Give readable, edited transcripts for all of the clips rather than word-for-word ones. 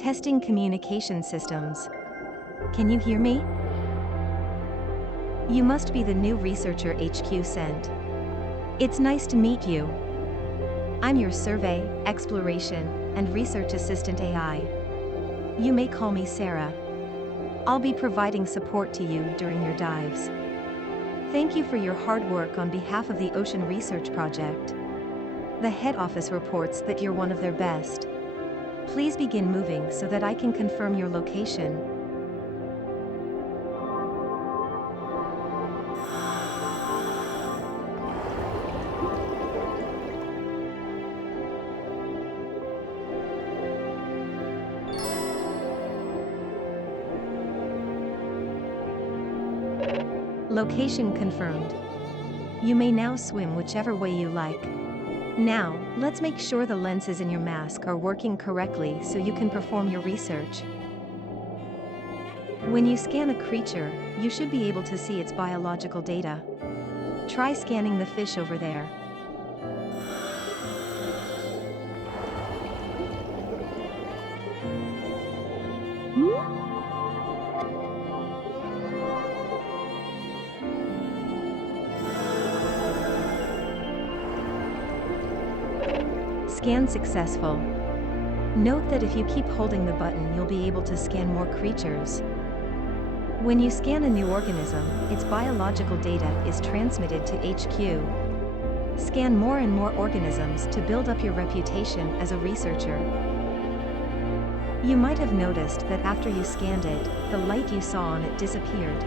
Testing communication systems. Can you hear me? You must be the new researcher HQ sent. It's nice to meet you. I'm your survey, exploration, and research assistant AI. You may call me Sarah. I'll be providing support to you during your dives. Thank you for your hard work on behalf of the Ocean Research Project. The head office reports that you're one of their best. Please begin moving so that I can confirm your location. Location confirmed. You may now swim whichever way you like. Now, let's make sure the lenses in your mask are working correctly so you can perform your research. When you scan a creature, you should be able to see its biological data. Try scanning the fish over there. Scan successful. Note that if you keep holding the button, you'll be able to scan more creatures. When you scan a new organism, its biological data is transmitted to HQ. Scan more and more organisms to build up your reputation as a researcher. You might have noticed that after you scanned it, the light you saw on it disappeared.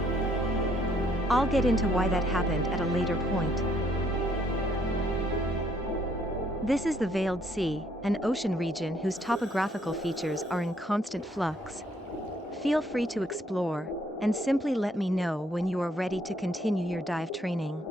I'll get into why that happened at a later point. This is the Veiled Sea, an ocean region whose topographical features are in constant flux. Feel free to explore, and simply let me know when you are ready to continue your dive training.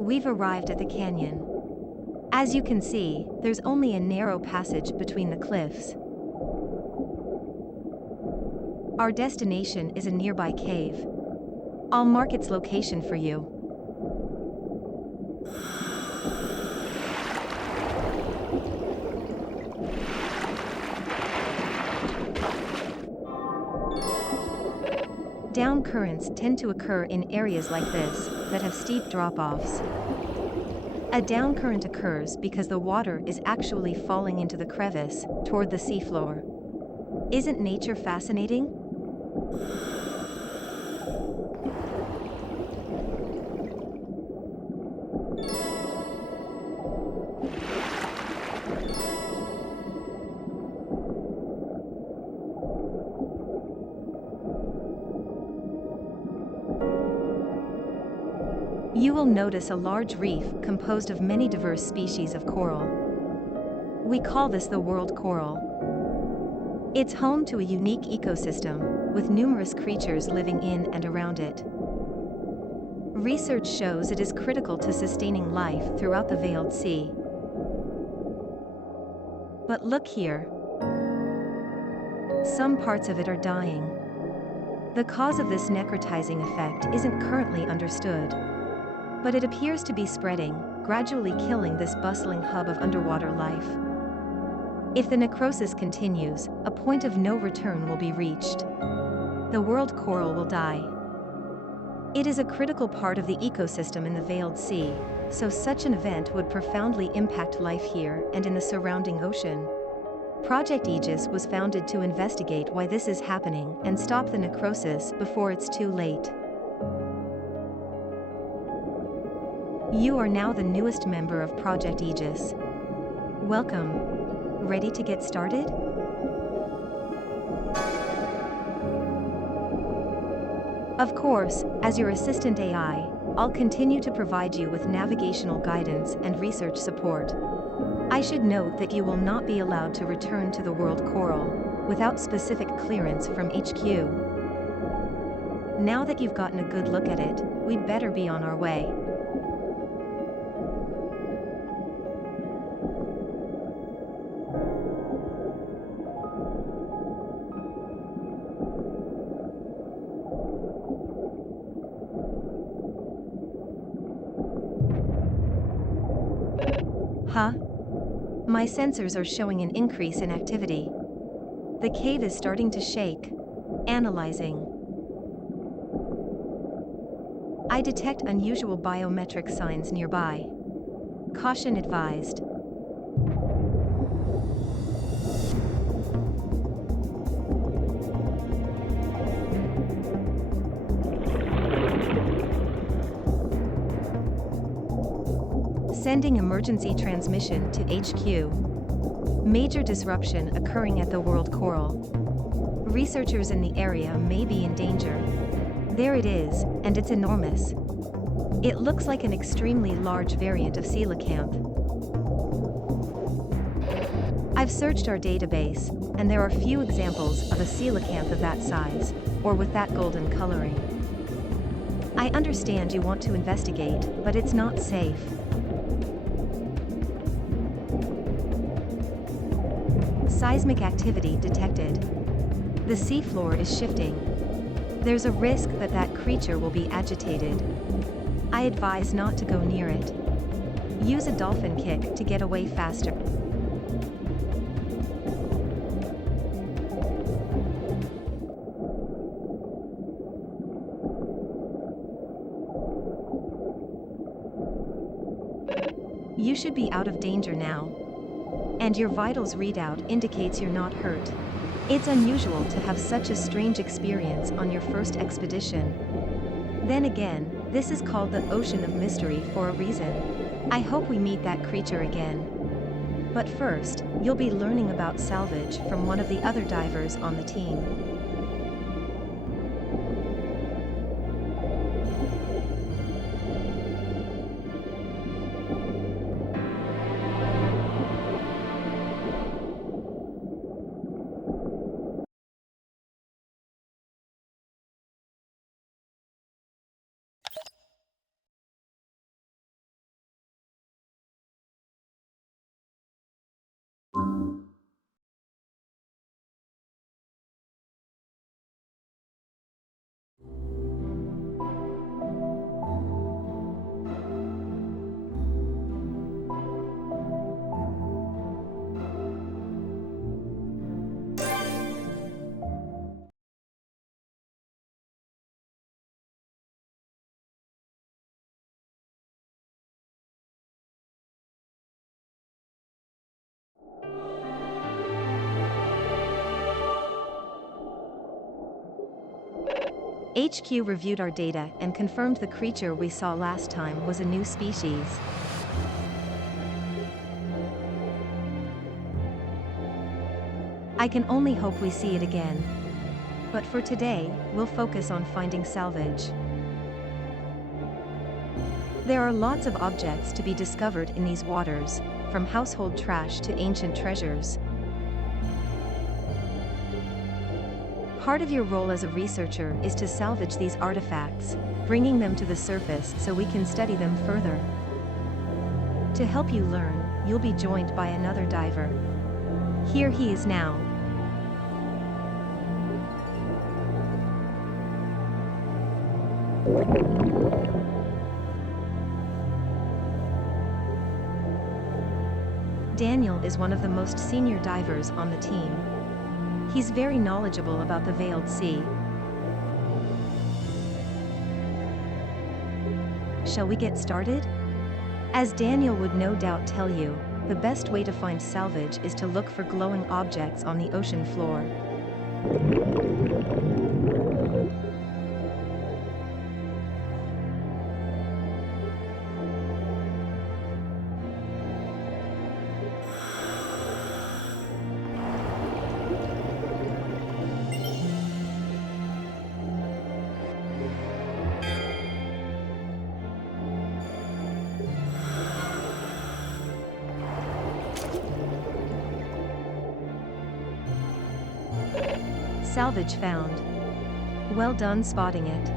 We've arrived at the canyon. As you can see, there's only a narrow passage between the cliffs. Our destination is a nearby cave. I'll mark its location for you. Down currents tend to occur in areas like this that have steep drop-offs. A down current occurs because the water is actually falling into the crevice toward the seafloor. Isn't nature fascinating? You will notice a large reef composed of many diverse species of coral. We call this the world coral. It's home to a unique ecosystem, with numerous creatures living in and around it. Research shows it is critical to sustaining life throughout the Veiled Sea. But look here. Some parts of it are dying. The cause of this necrotizing effect isn't currently understood. But it appears to be spreading, gradually killing this bustling hub of underwater life. If the necrosis continues, a point of no return will be reached. The world coral will die. It is a critical part of the ecosystem in the Veiled Sea, so such an event would profoundly impact life here and in the surrounding ocean. Project Aegis was founded to investigate why this is happening and stop the necrosis before it's too late. You are now the newest member of Project Aegis. Welcome. Ready to get started? Of course, as your assistant AI, I'll continue to provide you with navigational guidance and research support. I should note that you will not be allowed to return to the world Coral without specific clearance from HQ. Now that you've gotten a good look at it, we'd better be on our way. Huh? My sensors are showing an increase in activity. The cave is starting to shake. Analyzing. I detect unusual biometric signs nearby. Caution advised. Sending emergency transmission to HQ. Major disruption occurring at the World Coral. Researchers in the area may be in danger. There it is, and it's enormous. It looks like an extremely large variant of coelacanth. I've searched our database, and there are few examples of a coelacanth of that size, or with that golden coloring. I understand you want to investigate, but it's not safe. Seismic activity detected. The seafloor is shifting. There's a risk that that creature will be agitated. I advise not to go near it. Use a dolphin kick to get away faster. You should be out of danger now. And your vitals readout indicates you're not hurt. It's unusual to have such a strange experience on your first expedition. Then again, this is called the Ocean of Mystery for a reason. I hope we meet that creature again. But first, you'll be learning about Salvage from one of the other divers on the team. HQ reviewed our data and confirmed the creature we saw last time was a new species. I can only hope we see it again. But for today, we'll focus on finding Salvage. There are lots of objects to be discovered in these waters, from household trash to ancient treasures. Part of your role as a researcher is to salvage these artifacts, bringing them to the surface so we can study them further. To help you learn, you'll be joined by another diver. Here he is now. Daniel is one of the most senior divers on the team. He's very knowledgeable about the Veiled Sea. Shall we get started? As Daniel would no doubt tell you, the best way to find salvage is to look for glowing objects on the ocean floor. Salvage found. Well done spotting it.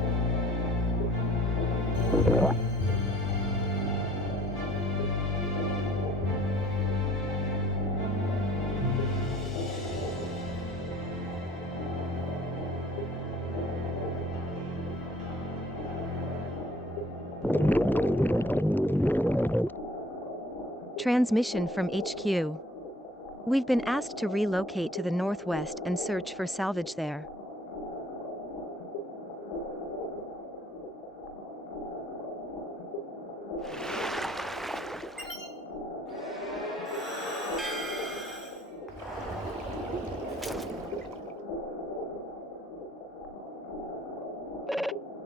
Transmission from HQ. We've been asked to relocate to the northwest and search for salvage there.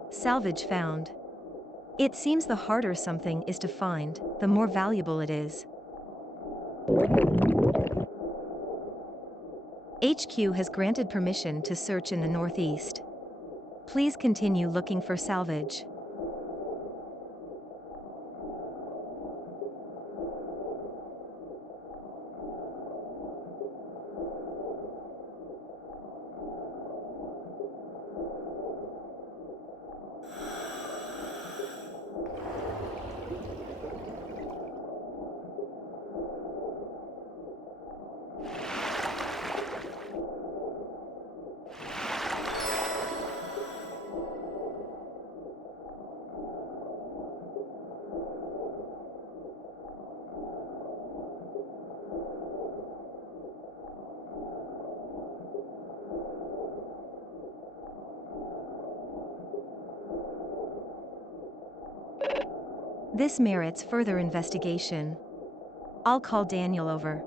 Salvage found. It seems the harder something is to find, the more valuable it is. HQ has granted permission to search in the northeast. Please continue looking for salvage. This merits further investigation. I'll call Daniel over.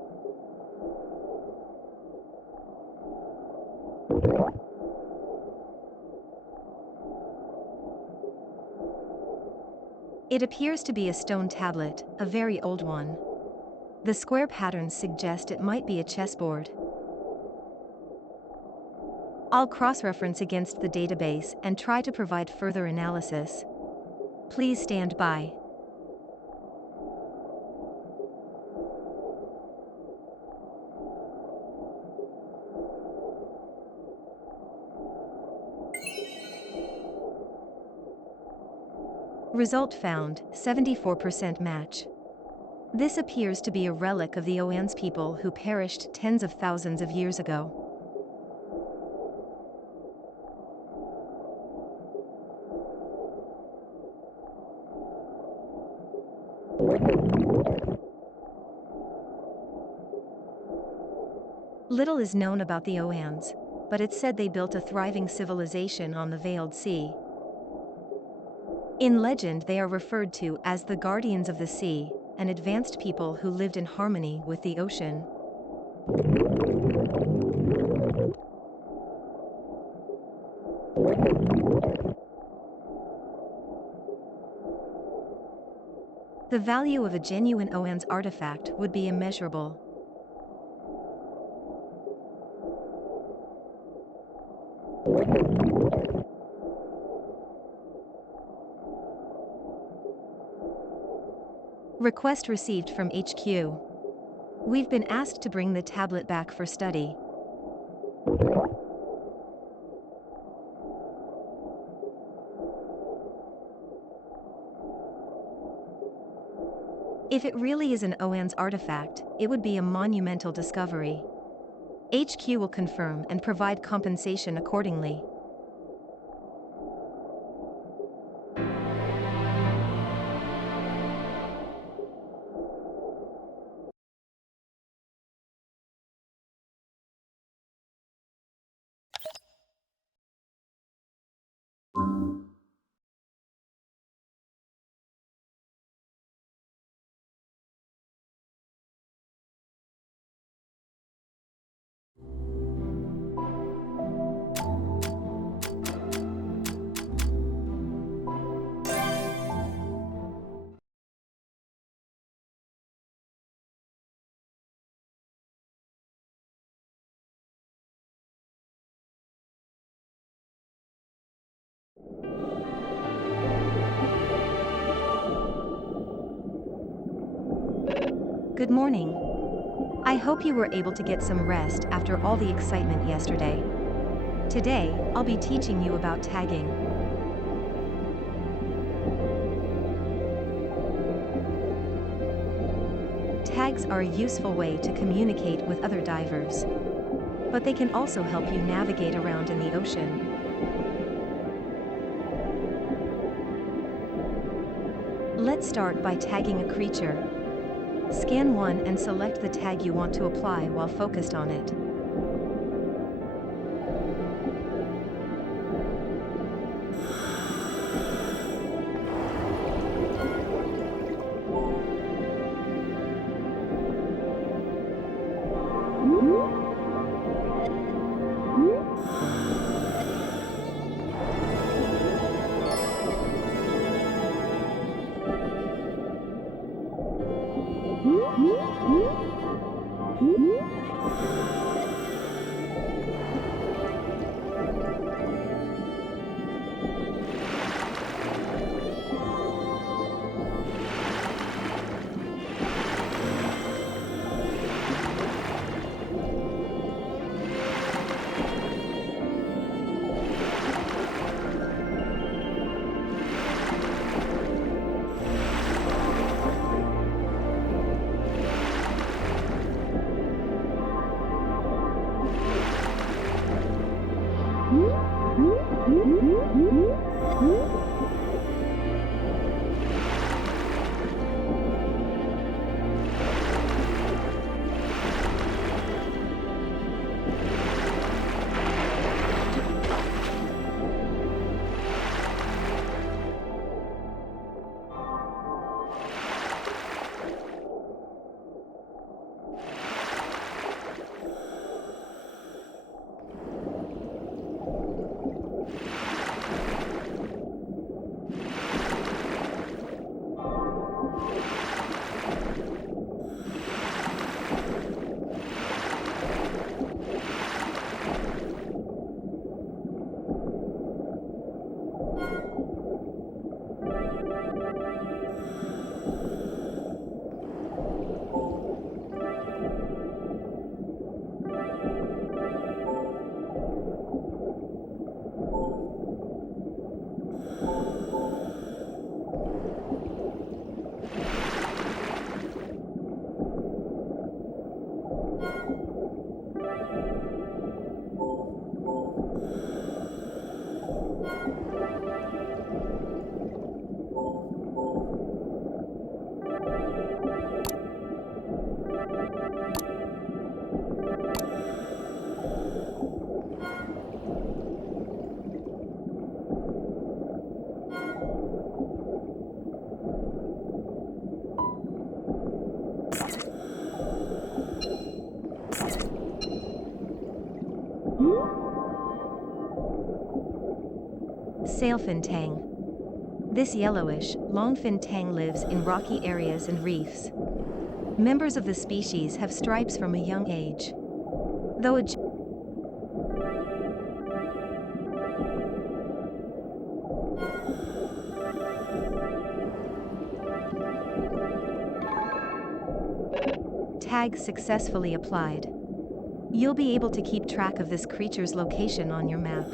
It appears to be a stone tablet, a very old one. The square patterns suggest it might be a chessboard. I'll cross-reference against the database and try to provide further analysis. Please stand by. Result found, 74% match. This appears to be a relic of the Oan's people who perished tens of thousands of years ago. Little is known about the Oans, but it's said they built a thriving civilization on the Veiled Sea. In legend they are referred to as the Guardians of the Sea, an advanced people who lived in harmony with the ocean. The value of a genuine Oan's artifact would be immeasurable. Request received from HQ. We've been asked to bring the tablet back for study. If it really is an Oan's artifact, it would be a monumental discovery. HQ will confirm and provide compensation accordingly. Good morning. I hope you were able to get some rest after all the excitement yesterday. Today, I'll be teaching you about tagging. Tags are a useful way to communicate with other divers, but they can also help you navigate around in the ocean. Let's start by tagging a creature. Scan one and select the tag you want to apply while focused on it. Sailfin tang. This yellowish, longfin tang lives in rocky areas and reefs. Members of the species have stripes from a young age. Though a tag successfully applied. You'll be able to keep track of this creature's location on your map.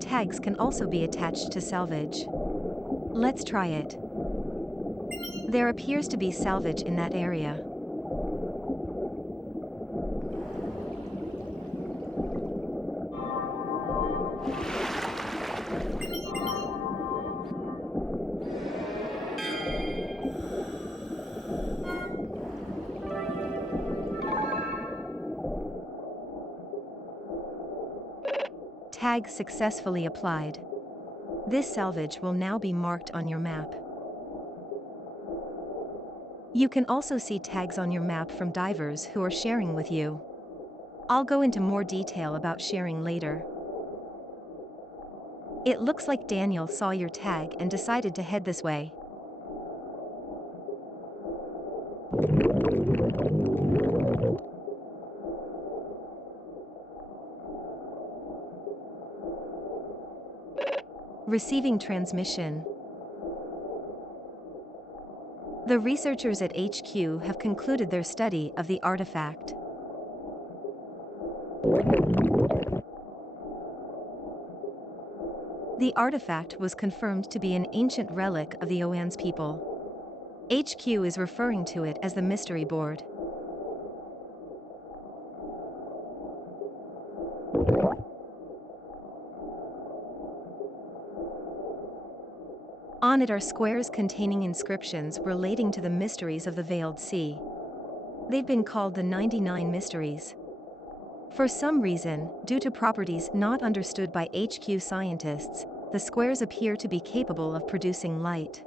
Tags can also be attached to Salvage. Let's try it. There appears to be Salvage in that area. Tag successfully applied. This Salvage will now be marked on your map. You can also see tags on your map from divers who are sharing with you. I'll go into more detail about sharing later. It looks like Daniel saw your tag and decided to head this way. Receiving transmission. The researchers at HQ have concluded their study of the artifact. The artifact was confirmed to be an ancient relic of the Oan's people. HQ is referring to it as the Mystery Board. On it are squares containing inscriptions relating to the mysteries of the Veiled Sea. They've been called the 99 Mysteries. For some reason, due to properties not understood by HQ scientists, the squares appear to be capable of producing light.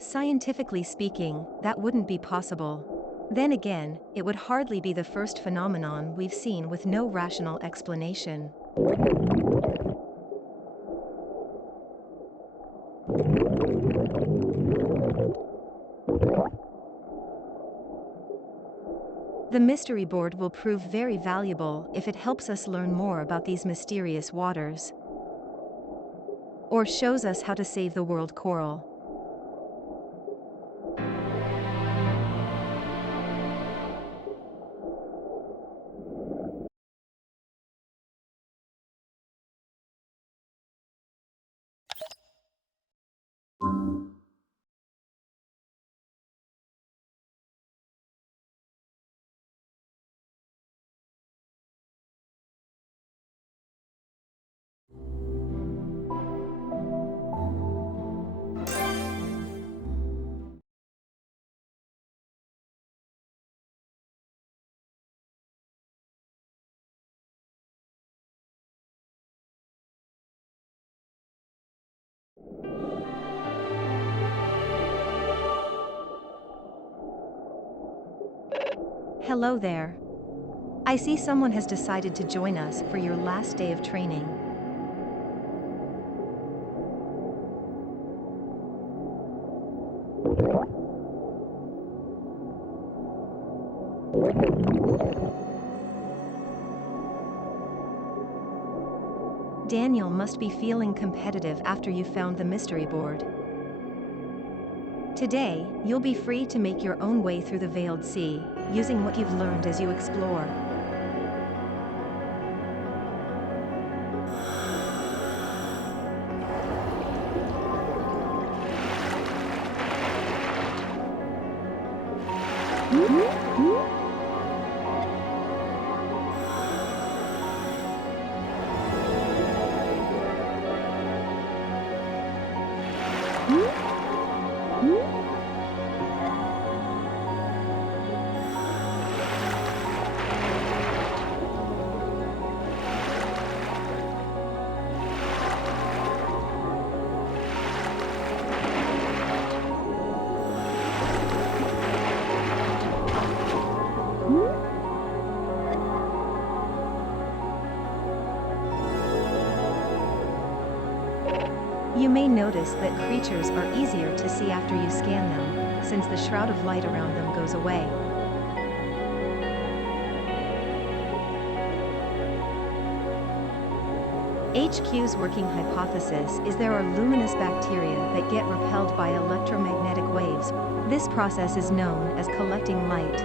Scientifically speaking, that wouldn't be possible. Then again, it would hardly be the first phenomenon we've seen with no rational explanation. The Mystery Board will prove very valuable if it helps us learn more about these mysterious waters, or shows us how to save the world coral. Hello there. I see someone has decided to join us for your last day of training. Daniel must be feeling competitive after you found the Mystery Board. Today, you'll be free to make your own way through the Veiled Sea, using what you've learned as you explore. You may notice that creatures are easier to see after you scan them, since the shroud of light around them goes away. HQ's working hypothesis is there are luminous bacteria that get repelled by electromagnetic waves. This process is known as collecting light.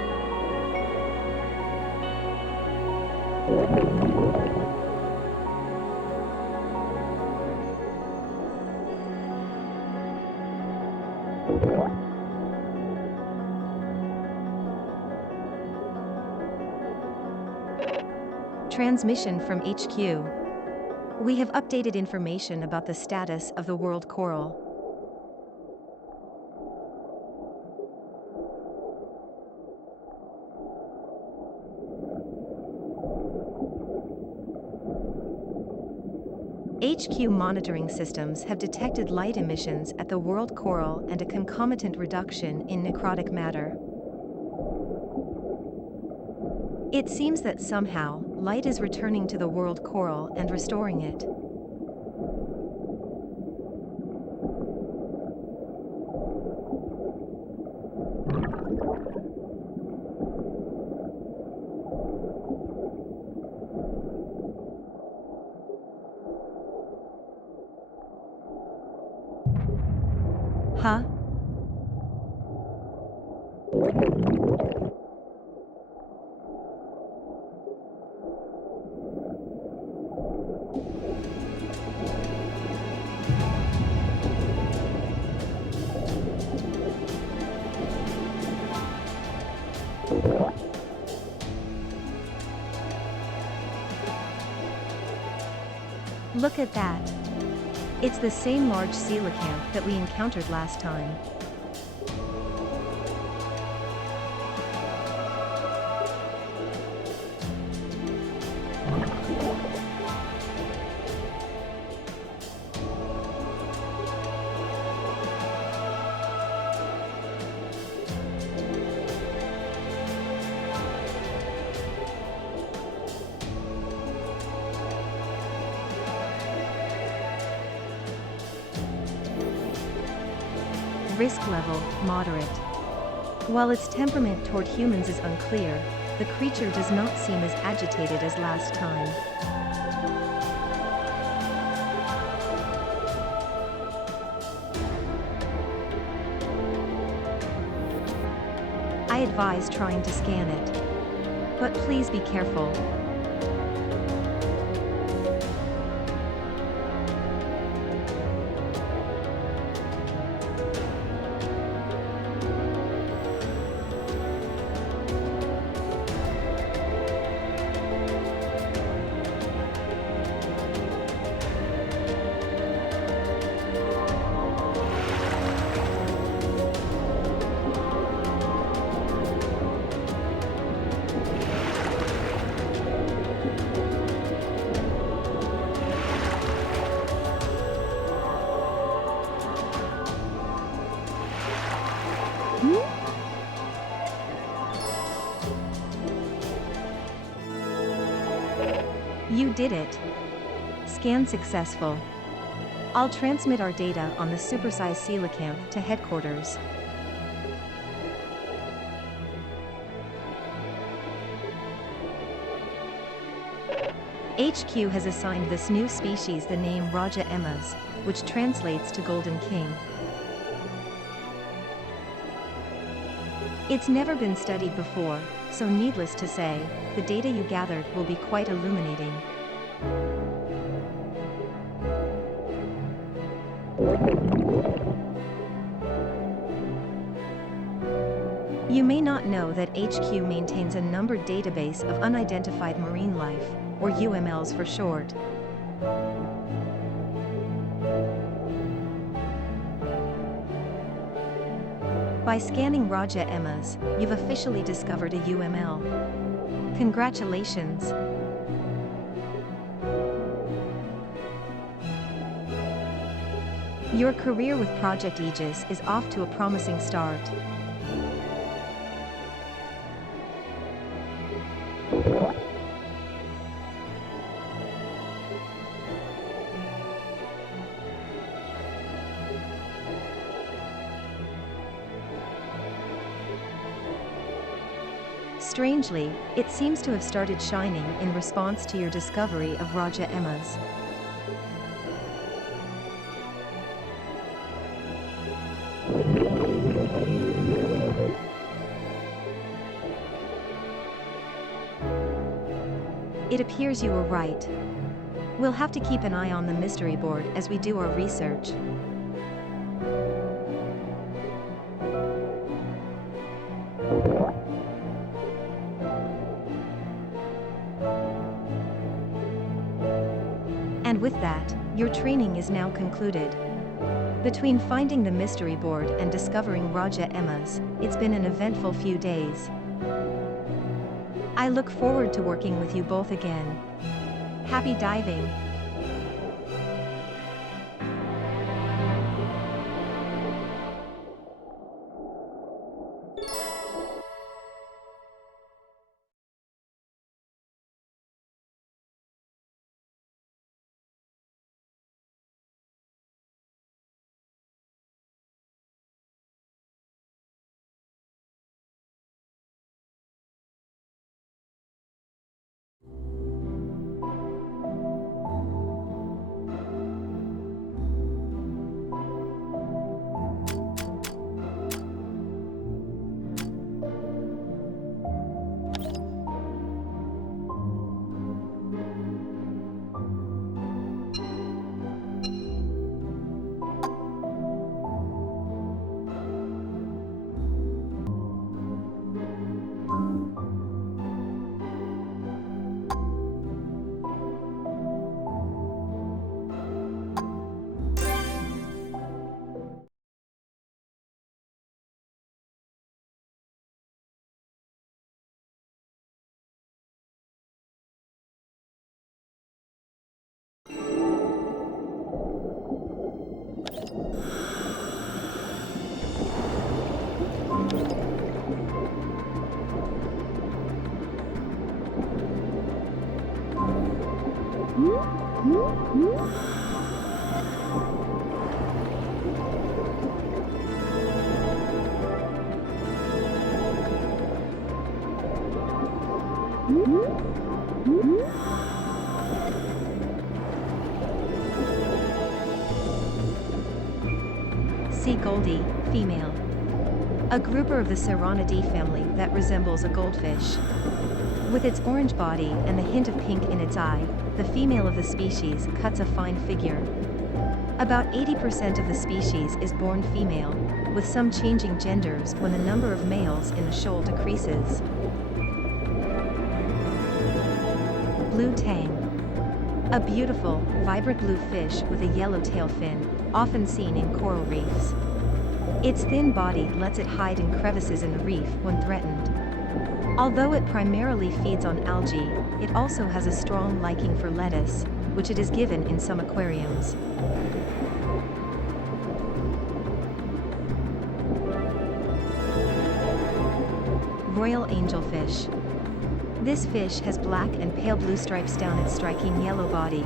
Transmission from HQ. We have updated information about the status of the world coral. HQ monitoring systems have detected light emissions at the world coral and a concomitant reduction in necrotic matter. It seems that somehow, light is returning to the world coral and restoring it. Huh? Look at that. It's the same large coelacanth that we encountered last time. Risk level, moderate. While its temperament toward humans is unclear, the creature does not seem as agitated as last time. I advise trying to scan it. But please be careful. You did it. Scan successful. I'll transmit our data on the supersized coelacanth to headquarters. HQ has assigned this new species the name Raja Emmas, which translates to Golden King. It's never been studied before, so needless to say, the data you gathered will be quite illuminating. You may not know that HQ maintains a numbered database of unidentified marine life, or UMLs for short. By scanning Raja Emmas, you've officially discovered a UML. Congratulations! Your career with Project Aegis is off to a promising start. Strangely, it seems to have started shining in response to your discovery of Raja Emmas. It appears you were right. We'll have to keep an eye on the mystery board as we do our research. And with that, your training is now concluded. Between finding the mystery board and discovering Raja Emmas, it's been an eventful few days. I look forward to working with you both again. Happy diving! Sea Goldie, female. A grouper of the Ceronidae family that resembles a goldfish. With its orange body and the hint of pink in its eye, the female of the species cuts a fine figure. About 80% of the species is born female, with some changing genders when the number of males in the shoal decreases. Blue tang. A beautiful, vibrant blue fish with a yellow tail fin, often seen in coral reefs. Its thin body lets it hide in crevices in the reef when threatened. Although it primarily feeds on algae, it also has a strong liking for lettuce, which it is given in some aquariums. Royal angelfish. This fish has black and pale blue stripes down its striking yellow body.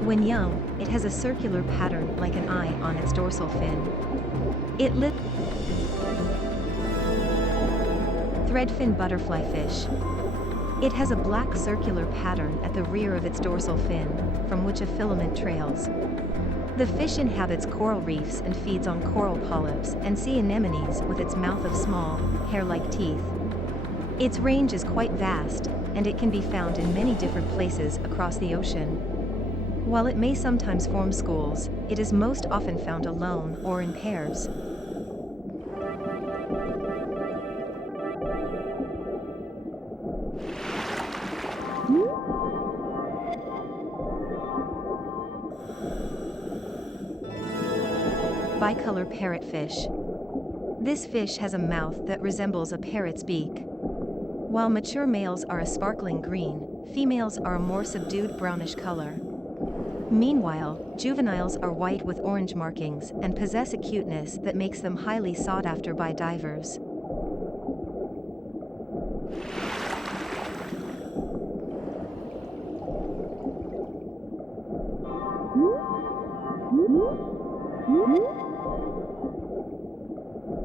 When young, it has a circular pattern like an eye on its dorsal fin. It lives. Threadfin butterfly fish. It has a black circular pattern at the rear of its dorsal fin, from which a filament trails. The fish inhabits coral reefs and feeds on coral polyps and sea anemones with its mouth of small, hair-like teeth. Its range is quite vast, and it can be found in many different places across the ocean. While it may sometimes form schools, it is most often found alone or in pairs. Bicolor parrotfish. This fish has a mouth that resembles a parrot's beak. While mature males are a sparkling green, females are a more subdued brownish color. Meanwhile, juveniles are white with orange markings and possess a cuteness that makes them highly sought after by divers.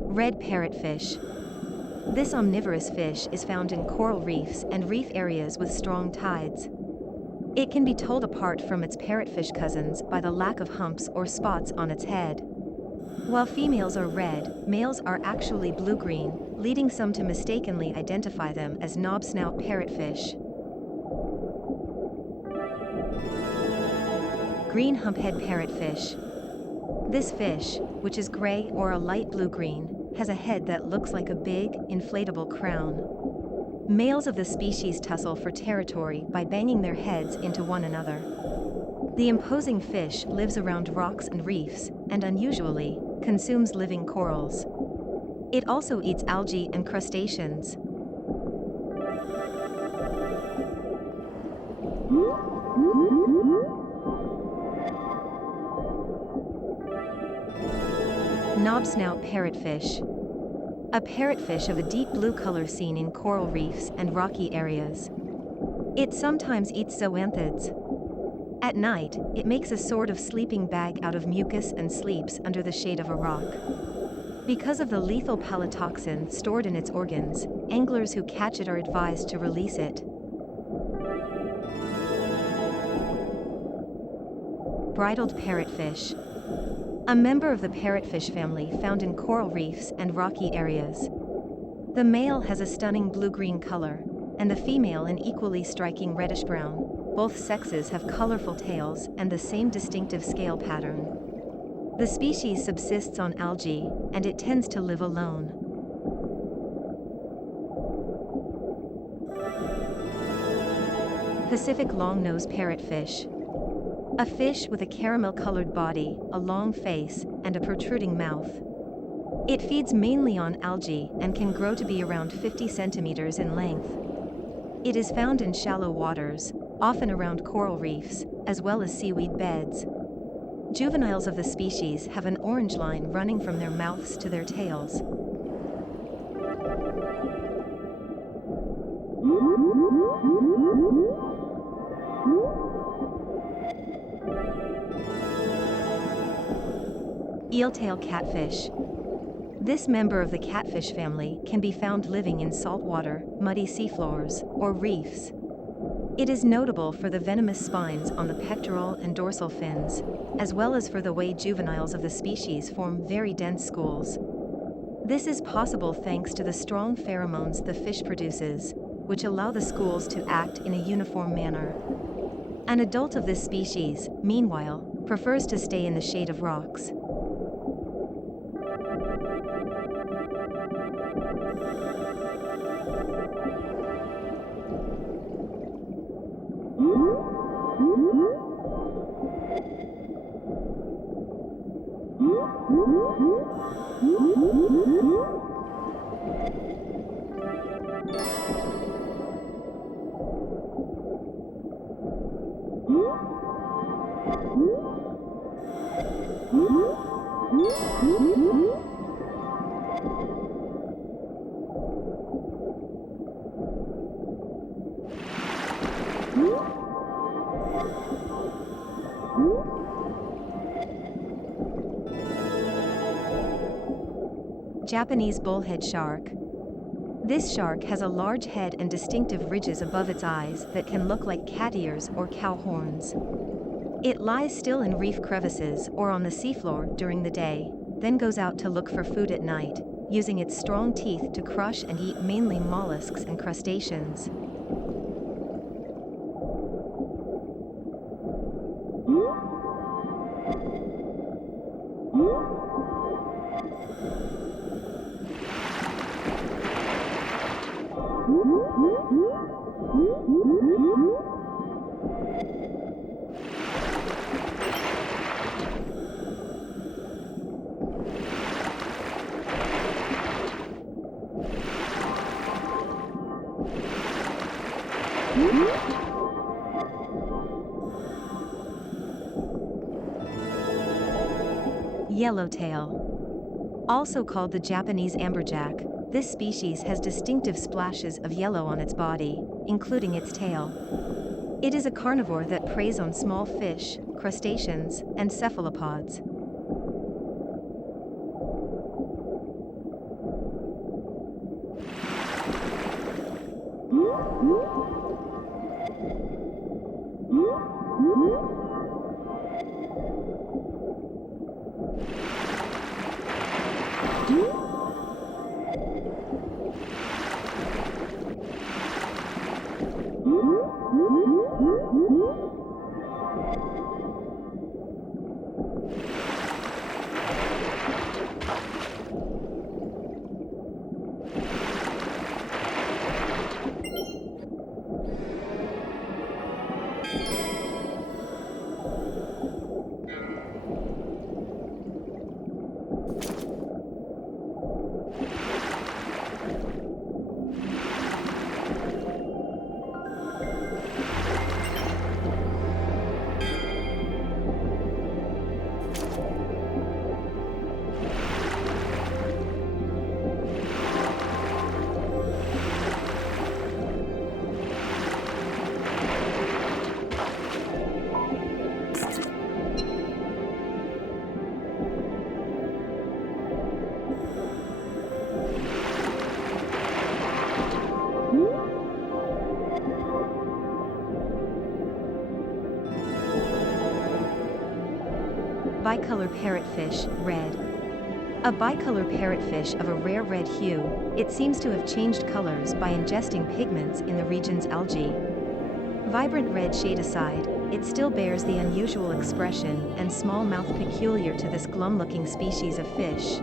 Red parrotfish. This omnivorous fish is found in coral reefs and reef areas with strong tides. It can be told apart from its parrotfish cousins by the lack of humps or spots on its head. While females are red, males are actually blue-green, leading some to mistakenly identify them as knobsnout parrotfish. Green humphead parrotfish. This fish, which is gray or a light blue-green, has a head that looks like a big, inflatable crown. Males of the species tussle for territory by banging their heads into one another. The imposing fish lives around rocks and reefs, and unusually, consumes living corals. It also eats algae and crustaceans. Knobsnout parrotfish. A parrotfish of a deep blue color seen in coral reefs and rocky areas. It sometimes eats zoanthids. At night, it makes a sort of sleeping bag out of mucus and sleeps under the shade of a rock. Because of the lethal palotoxin stored in its organs, anglers who catch it are advised to release it. Bridled parrotfish. A member of the parrotfish family found in coral reefs and rocky areas. The male has a stunning blue-green color, and the female an equally striking reddish-brown. Both sexes have colorful tails and the same distinctive scale pattern. The species subsists on algae, and it tends to live alone. Pacific long-nosed parrotfish. A fish with a caramel-colored body, a long face, and a protruding mouth. It feeds mainly on algae and can grow to be around 50 centimeters in length. It is found in shallow waters, often around coral reefs, as well as seaweed beds. Juveniles of the species have an orange line running from their mouths to their tails. Eeltail catfish. This member of the catfish family can be found living in saltwater, muddy seafloors, or reefs. It is notable for the venomous spines on the pectoral and dorsal fins, as well as for the way juveniles of the species form very dense schools. This is possible thanks to the strong pheromones the fish produces, which allow the schools to act in a uniform manner. An adult of this species, meanwhile, prefers to stay in the shade of rocks. Japanese bullhead shark. This shark has a large head and distinctive ridges above its eyes that can look like cat ears or cow horns. It lies still in reef crevices or on the seafloor during the day, then goes out to look for food at night, using its strong teeth to crush and eat mainly mollusks and crustaceans. Yellowtail. Also called the Japanese amberjack, this species has distinctive splashes of yellow on its body, including its tail. It is a carnivore that preys on small fish, crustaceans, and cephalopods. Bicolor parrotfish, red. A bicolor parrotfish of a rare red hue, it seems to have changed colors by ingesting pigments in the region's algae. Vibrant red shade aside, it still bears the unusual expression and small mouth peculiar to this glum-looking species of fish.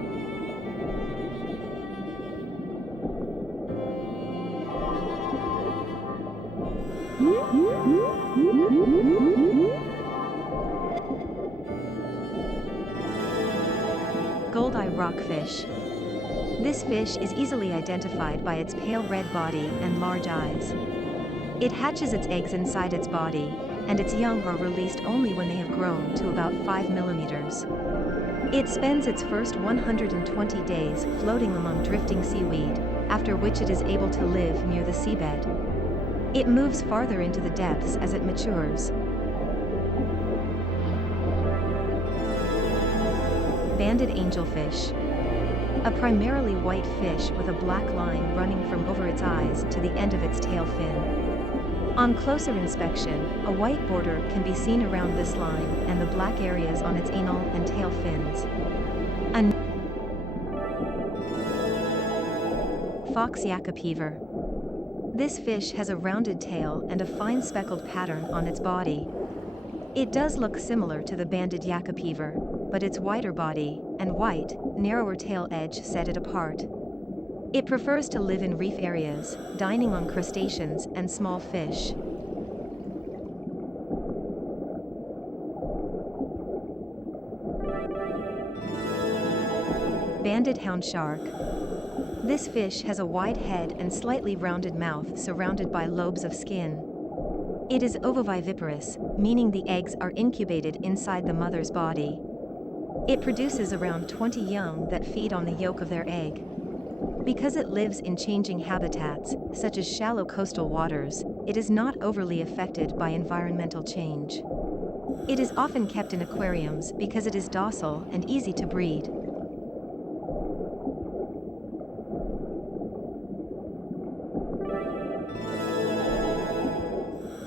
Gold-eye rockfish. This fish is easily identified by its pale red body and large eyes. It hatches its eggs inside its body, and its young are released only when they have grown to about 5 millimeters. It spends its first 120 days floating among drifting seaweed, after which it is able to live near the seabed. It moves farther into the depths as it matures. Banded angelfish. A primarily white fish with a black line running from over its eyes to the end of its tail fin. On closer inspection, a white border can be seen around this line and the black areas on its anal and tail fins. Fox yackapeaver. This fish has a rounded tail and a fine speckled pattern on its body. It does look similar to the banded yackapeaver, but its wider body and white, narrower tail edge set it apart. It prefers to live in reef areas, dining on crustaceans and small fish. Banded hound shark. This fish has a wide head and slightly rounded mouth surrounded by lobes of skin. It is ovoviviparous, meaning the eggs are incubated inside the mother's body. It produces around 20 young that feed on the yolk of their egg. Because it lives in changing habitats, such as shallow coastal waters, it is not overly affected by environmental change. It is often kept in aquariums because it is docile and easy to breed.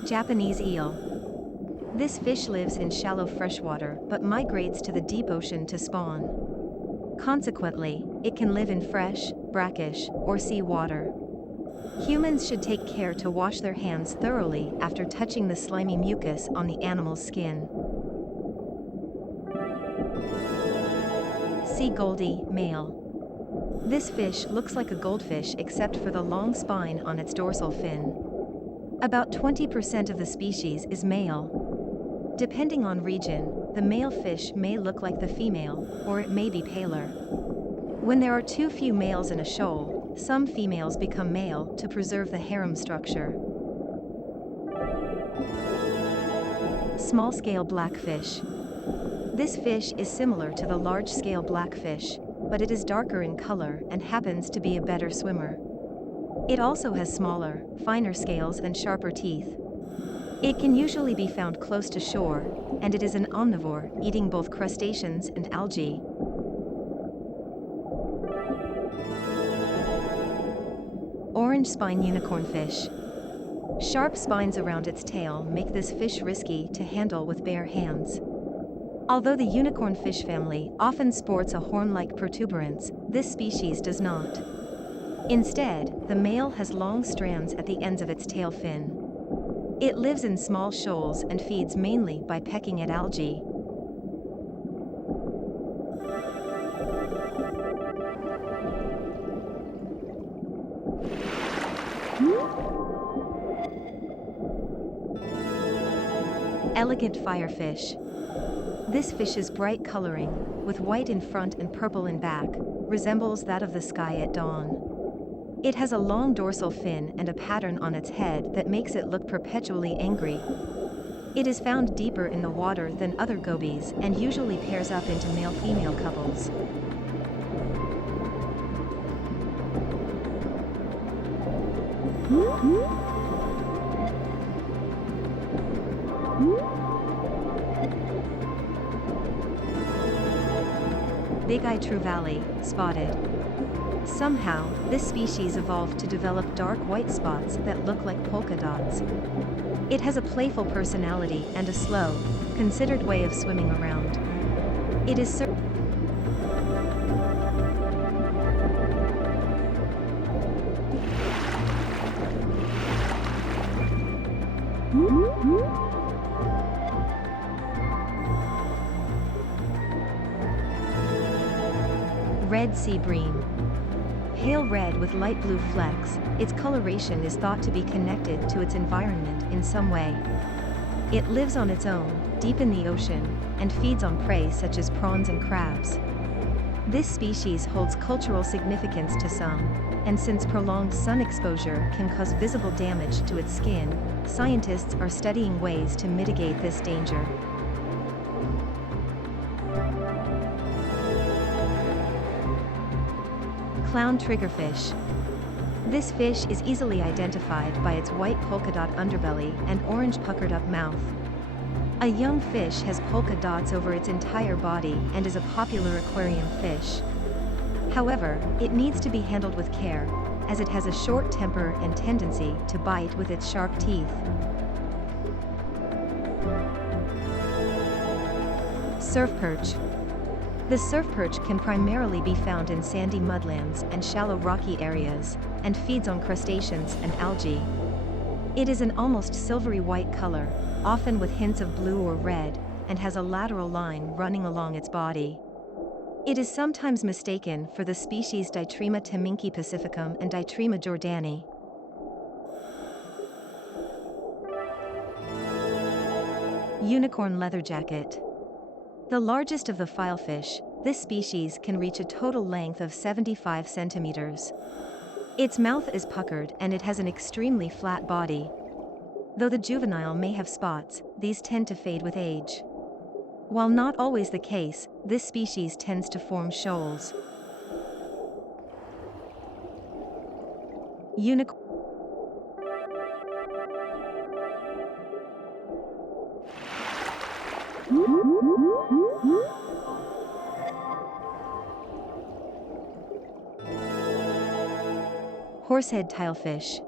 Japanese eel. This fish lives in shallow freshwater but migrates to the deep ocean to spawn. Consequently, it can live in fresh, brackish, or sea water. Humans should take care to wash their hands thoroughly after touching the slimy mucus on the animal's skin. Sea goldie, male. This fish looks like a goldfish except for the long spine on its dorsal fin. About 20% of the species is male. Depending on region, the male fish may look like the female, or it may be paler. When there are too few males in a shoal, some females become male to preserve the harem structure. Small-scale blackfish. This fish is similar to the large-scale blackfish, but it is darker in color and happens to be a better swimmer. It also has smaller, finer scales and sharper teeth. It can usually be found close to shore, and it is an omnivore, eating both crustaceans and algae. Orange spine unicornfish. Sharp spines around its tail make this fish risky to handle with bare hands. Although the unicornfish family often sports a horn-like protuberance, this species does not. Instead, the male has long strands at the ends of its tail fin. It lives in small shoals and feeds mainly by pecking at algae. Elegant firefish. This fish's bright coloring, with white in front and purple in back, resembles that of the sky at dawn. It has a long dorsal fin and a pattern on its head that makes it look perpetually angry. It is found deeper in the water than other gobies and usually pairs up into male-female couples. Big-eye trevally, spotted. Somehow, this species evolved to develop dark white spots that look like polka dots. It has a playful personality and a slow, considered way of swimming around. It is Red sea bream. Pale red with light blue flecks, its coloration is thought to be connected to its environment in some way. It lives on its own, deep in the ocean, and feeds on prey such as prawns and crabs. This species holds cultural significance to some, and since prolonged sun exposure can cause visible damage to its skin, scientists are studying ways to mitigate this danger. Clown triggerfish. This fish is easily identified by its white polka dot underbelly and orange puckered up mouth. A young fish has polka dots over its entire body and is a popular aquarium fish. However, it needs to be handled with care, as it has a short temper and tendency to bite with its sharp teeth. Surf perch. The surf perch can primarily be found in sandy mudlands and shallow rocky areas, and feeds on crustaceans and algae. It is an almost silvery white color, often with hints of blue or red, and has a lateral line running along its body. It is sometimes mistaken for the species Ditrema teminki pacificum and Ditrema jordani. Unicorn leatherjacket. The largest of the filefish, this species can reach a total length of 75 centimeters. Its mouth is puckered and it has an extremely flat body. Though the juvenile may have spots, these tend to fade with age. While not always the case, this species tends to form shoals. Unicorn. Horsehead tilefish.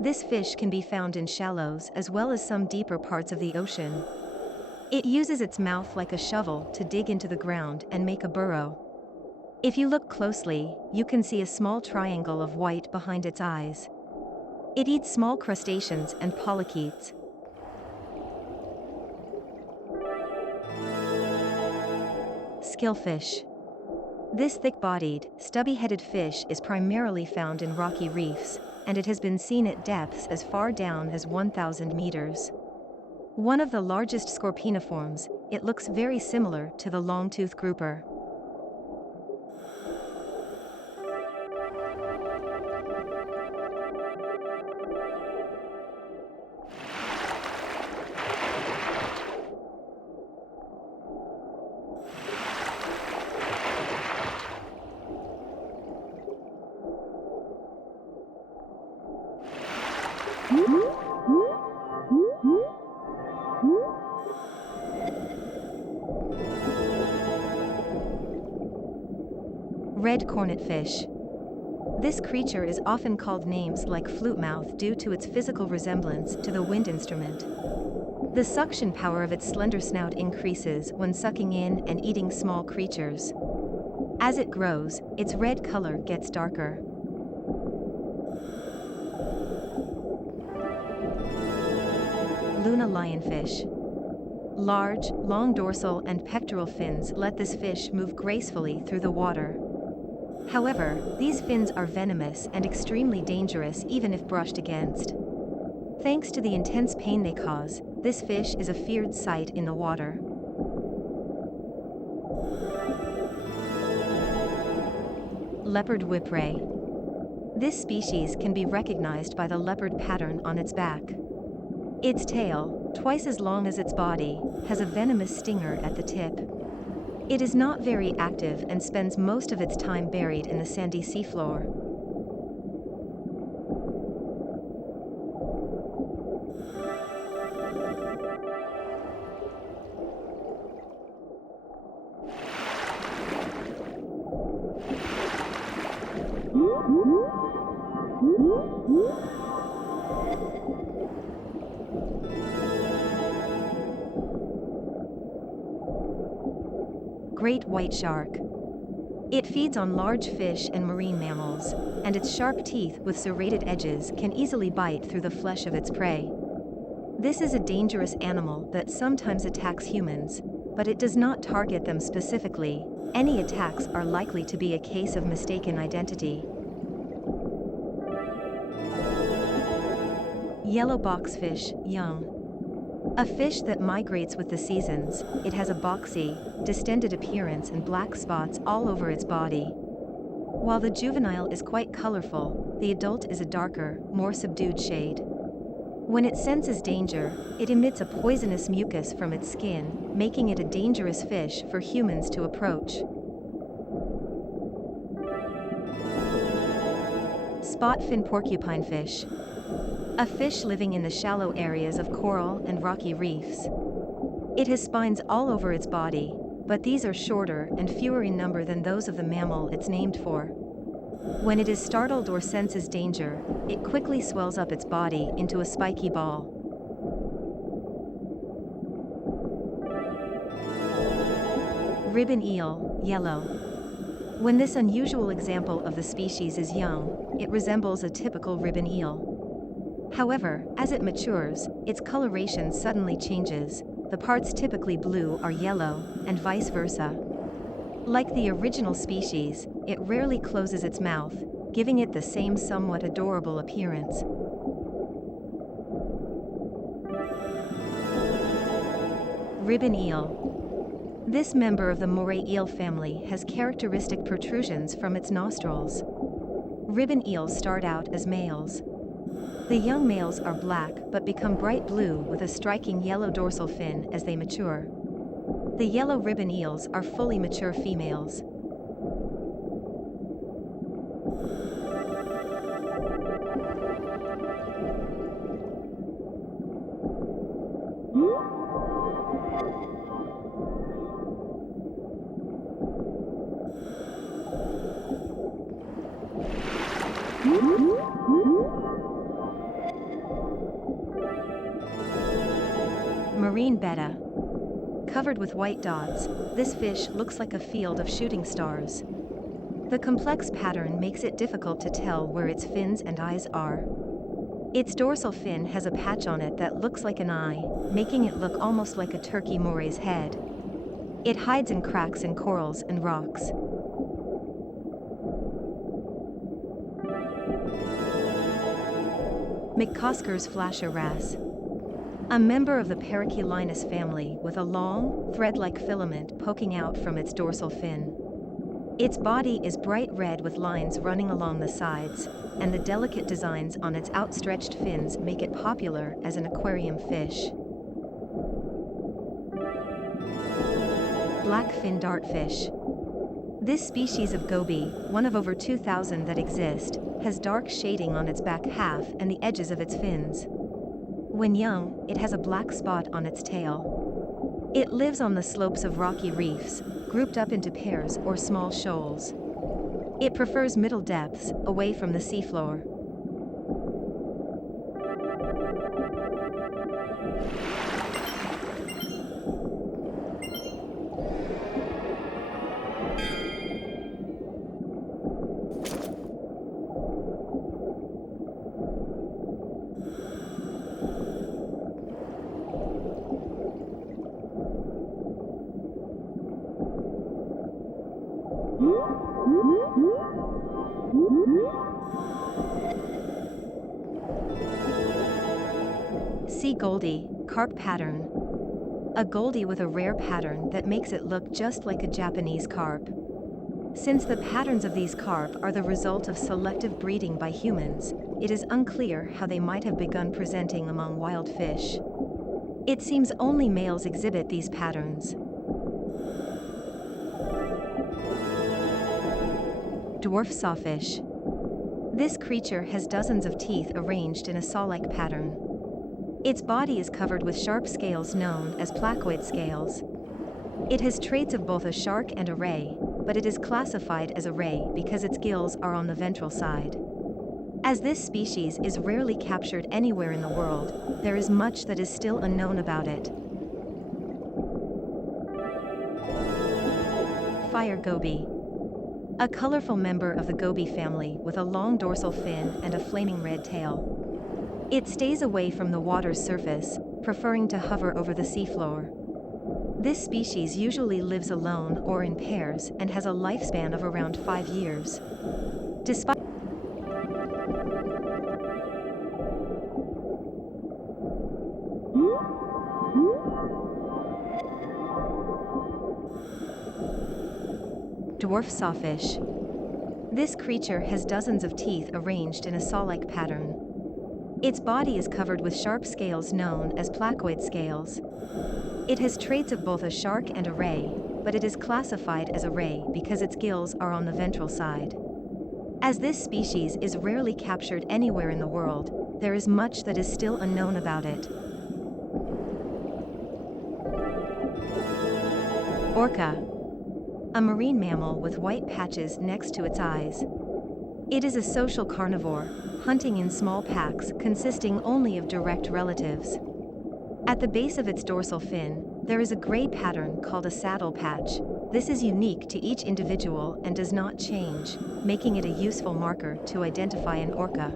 This fish can be found in shallows as well as some deeper parts of the ocean. It uses its mouth like a shovel to dig into the ground and make a burrow. If you look closely, you can see a small triangle of white behind its eyes. It eats small crustaceans and polychaetes. Skillfish. This thick-bodied, stubby-headed fish is primarily found in rocky reefs, and it has been seen at depths as far down as 1,000 meters. One of the largest scorpioniforms, it looks very similar to the long-toothed grouper. Red cornetfish. This creature is often called names like flute mouth due to its physical resemblance to the wind instrument. The suction power of its slender snout increases when sucking in and eating small creatures. As it grows, its red color gets darker. Luna lionfish. Large, long dorsal and pectoral fins let this fish move gracefully through the water. However, these fins are venomous and extremely dangerous even if brushed against. Thanks to the intense pain they cause, this fish is a feared sight in the water. Leopard whipray. This species can be recognized by the leopard pattern on its back. Its tail, twice as long as its body, has a venomous stinger at the tip. It is not very active and spends most of its time buried in the sandy seafloor. Great white shark. It feeds on large fish and marine mammals, and its sharp teeth with serrated edges can easily bite through the flesh of its prey. This is a dangerous animal that sometimes attacks humans, but it does not target them specifically. Any attacks are likely to be a case of mistaken identity. Yellow boxfish, young. A fish that migrates with the seasons, it has a boxy, distended appearance and black spots all over its body. While the juvenile is quite colorful, the adult is a darker, more subdued shade. When it senses danger, it emits a poisonous mucus from its skin, making it a dangerous fish for humans to approach. Spotfin porcupinefish. A fish living in the shallow areas of coral and rocky reefs. It has spines all over its body, but these are shorter and fewer in number than those of the mammal it's named for. When it is startled or senses danger, it quickly swells up its body into a spiky ball. Ribbon eel, yellow. When this unusual example of the species is young, it resembles a typical ribbon eel. However, as it matures, its coloration suddenly changes. The parts typically blue are yellow, and vice versa. Like the original species, it rarely closes its mouth, giving it the same somewhat adorable appearance. Ribbon eel. This member of the moray eel family has characteristic protrusions from its nostrils. Ribbon eels start out as males. The young males are black but become bright blue with a striking yellow dorsal fin as they mature. The yellow ribbon eels are fully mature females. Marine betta. Covered with white dots, this fish looks like a field of shooting stars. The complex pattern makes it difficult to tell where its fins and eyes are. Its dorsal fin has a patch on it that looks like an eye, making it look almost like a turkey moray's head. It hides in cracks in corals and rocks. McCosker's flasher wrasse. A member of the Parachelinus family with a long, thread-like filament poking out from its dorsal fin. Its body is bright red with lines running along the sides, and the delicate designs on its outstretched fins make it popular as an aquarium fish. Blackfin dartfish. This species of goby, one of over 2,000 that exist, has dark shading on its back half and the edges of its fins. When young, it has a black spot on its tail. It lives on the slopes of rocky reefs, grouped up into pairs or small shoals. It prefers middle depths, away from the seafloor. Sea goldie, carp pattern. A goldie with a rare pattern that makes it look just like a Japanese carp. Since the patterns of these carp are the result of selective breeding by humans, it is unclear how they might have begun presenting among wild fish. It seems only males exhibit these patterns. Dwarf sawfish. This creature has dozens of teeth arranged in a saw-like pattern. Its body is covered with sharp scales known as placoid scales. It has traits of both a shark and a ray, but it is classified as a ray because its gills are on the ventral side. As this species is rarely captured anywhere in the world, there is much that is still unknown about it. Fire goby. A colorful member of the goby family with a long dorsal fin and a flaming red tail. It stays away from the water's surface, preferring to hover over the seafloor. This species usually lives alone or in pairs and has a lifespan of around 5 years. Despite Dwarf sawfish. This creature has dozens of teeth arranged in a saw-like pattern. Its body is covered with sharp scales known as placoid scales. It has traits of both a shark and a ray, but it is classified as a ray because its gills are on the ventral side. As this species is rarely captured anywhere in the world, there is much that is still unknown about it. Orca. A marine mammal with white patches next to its eyes. It is a social carnivore, hunting in small packs consisting only of direct relatives. At the base of its dorsal fin, there is a gray pattern called a saddle patch. This is unique to each individual and does not change, making it a useful marker to identify an orca.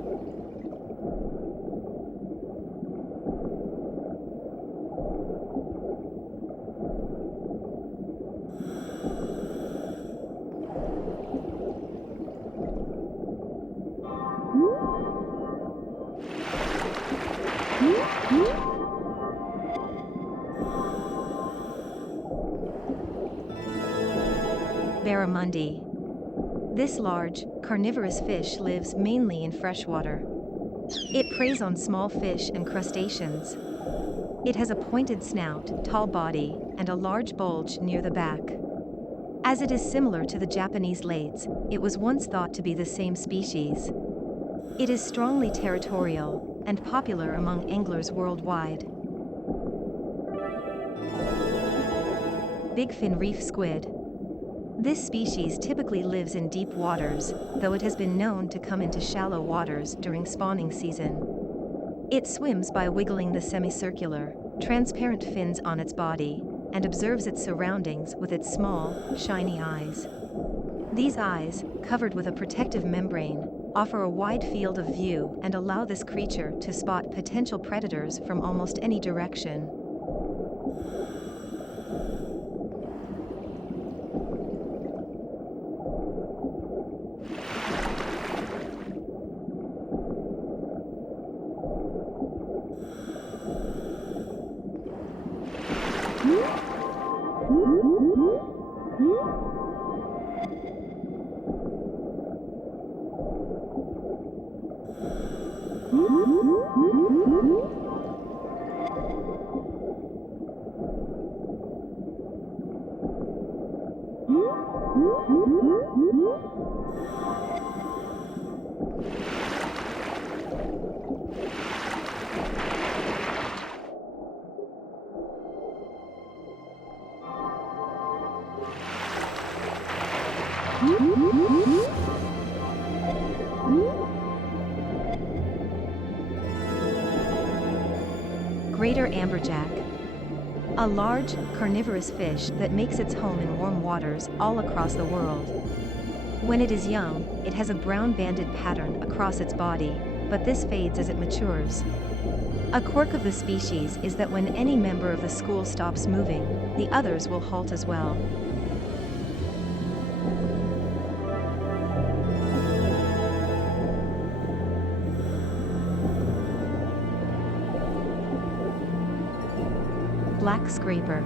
Barramundi. This large, carnivorous fish lives mainly in freshwater. It preys on small fish and crustaceans. It has a pointed snout, tall body, and a large bulge near the back. As it is similar to the Japanese lates, it was once thought to be the same species. It is strongly territorial and popular among anglers worldwide. Bigfin reef squid. This species typically lives in deep waters, though it has been known to come into shallow waters during spawning season. It swims by wiggling the semicircular, transparent fins on its body, and observes its surroundings with its small, shiny eyes. These eyes, covered with a protective membrane, offer a wide field of view and allow this creature to spot potential predators from almost any direction. Greater amberjack. A large, carnivorous fish that makes its home in warm waters all across the world. When it is young, it has a brown banded pattern across its body, but this fades as it matures. A quirk of the species is that when any member of the school stops moving, the others will halt as well. Black scraper.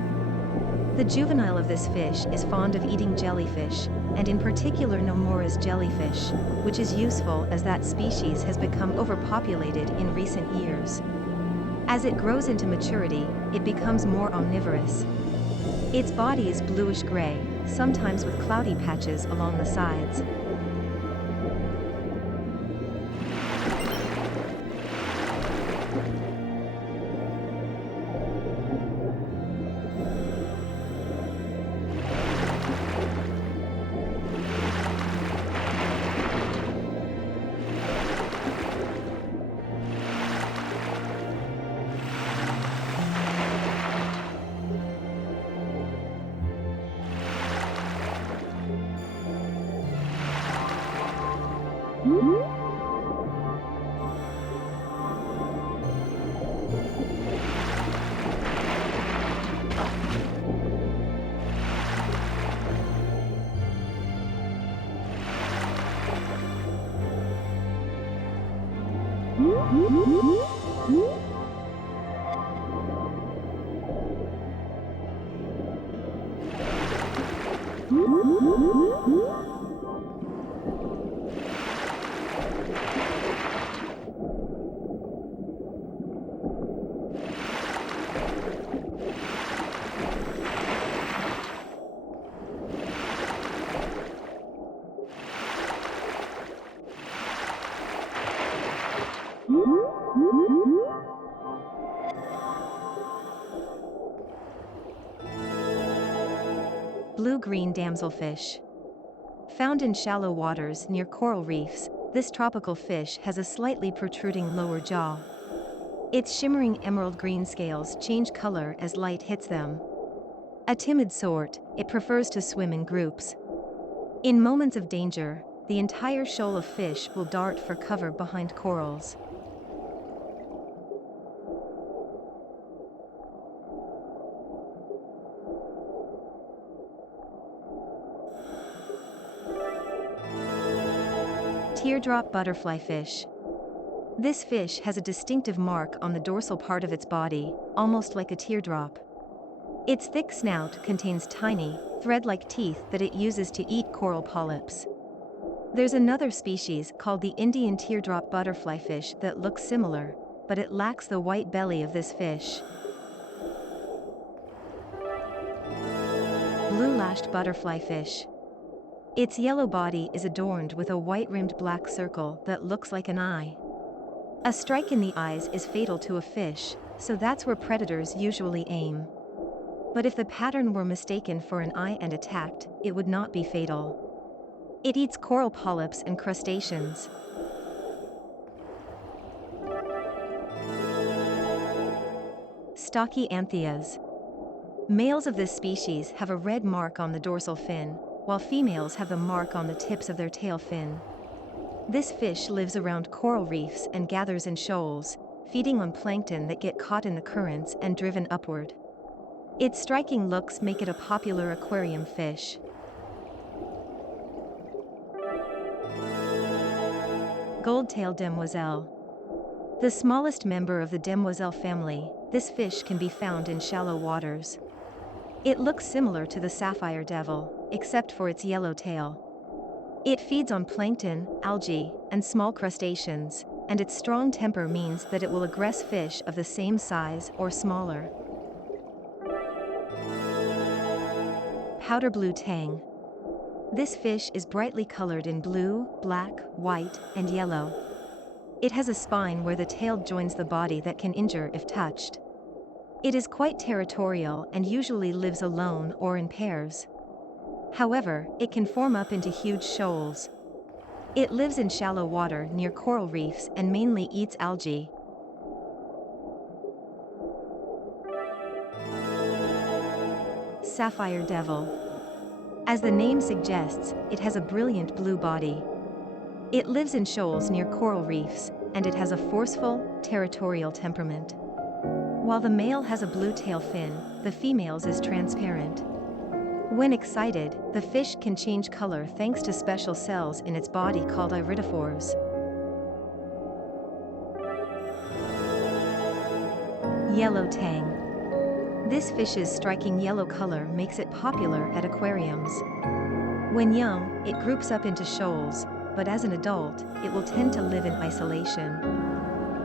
The juvenile of this fish is fond of eating jellyfish, and in particular Nomura's jellyfish, which is useful as that species has become overpopulated in recent years. As it grows into maturity, it becomes more omnivorous. Its body is bluish-gray, sometimes with cloudy patches along the sides. Blue-green damselfish. Found in shallow waters near coral reefs, this tropical fish has a slightly protruding lower jaw. Its shimmering emerald green scales change color as light hits them. A timid sort, it prefers to swim in groups. In moments of danger, the entire shoal of fish will dart for cover behind corals. Teardrop butterfly fish. This fish has a distinctive mark on the dorsal part of its body, almost like a teardrop. Its thick snout contains tiny, thread-like teeth that it uses to eat coral polyps. There's another species called the Indian teardrop butterfly fish that looks similar, but it lacks the white belly of this fish. Blue-lashed butterfly fish. Its yellow body is adorned with a white-rimmed black circle that looks like an eye. A strike in the eyes is fatal to a fish, so that's where predators usually aim. But if the pattern were mistaken for an eye and attacked, it would not be fatal. It eats coral polyps and crustaceans. Stocky anthias. Males of this species have a red mark on the dorsal fin, while females have the mark on the tips of their tail fin. This fish lives around coral reefs and gathers in shoals, feeding on plankton that get caught in the currents and driven upward. Its striking looks make it a popular aquarium fish. Gold-tailed demoiselle. The smallest member of the demoiselle family, this fish can be found in shallow waters. It looks similar to the sapphire devil, except for its yellow tail. It feeds on plankton, algae, and small crustaceans, and its strong temper means that it will aggress fish of the same size or smaller. Powder blue tang. This fish is brightly colored in blue, black, white, and yellow. It has a spine where the tail joins the body that can injure if touched. It is quite territorial and usually lives alone or in pairs. However, it can form up into huge shoals. It lives in shallow water near coral reefs and mainly eats algae. Sapphire devil. As the name suggests, it has a brilliant blue body. It lives in shoals near coral reefs, and it has a forceful, territorial temperament. While the male has a blue tail fin, the female's is transparent. When excited, the fish can change color thanks to special cells in its body called iridophores. Yellow tang. This fish's striking yellow color makes it popular at aquariums. When young, it groups up into shoals, but as an adult, it will tend to live in isolation.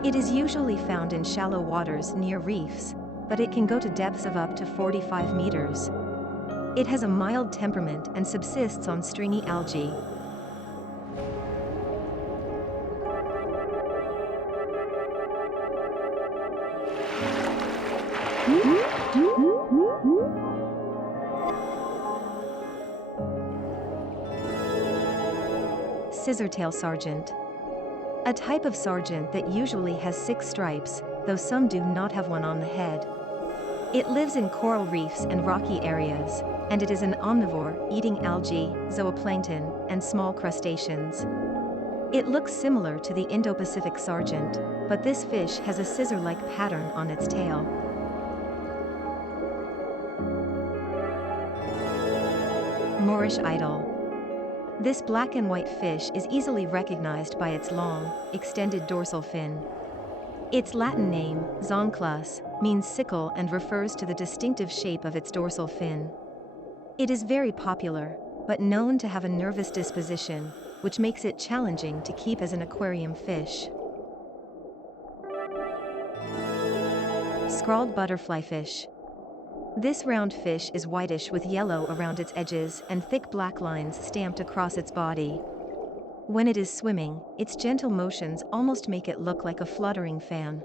It is usually found in shallow waters near reefs, but it can go to depths of up to 45 meters. It has a mild temperament and subsists on stringy algae. Scissortail sargent. A type of sargent that usually has 6 stripes, though some do not have one on the head. It lives in coral reefs and rocky areas, and it is an omnivore, eating algae, zooplankton, and small crustaceans. It looks similar to the Indo-Pacific sargent, but this fish has a scissor-like pattern on its tail. Moorish idol. This black and white fish is easily recognized by its long, extended dorsal fin. Its Latin name, zonclus, means sickle and refers to the distinctive shape of its dorsal fin. It is very popular, but known to have a nervous disposition, which makes it challenging to keep as an aquarium fish. Scrawled butterfly fish. This round fish is whitish with yellow around its edges and thick black lines stamped across its body. When it is swimming, its gentle motions almost make it look like a fluttering fan.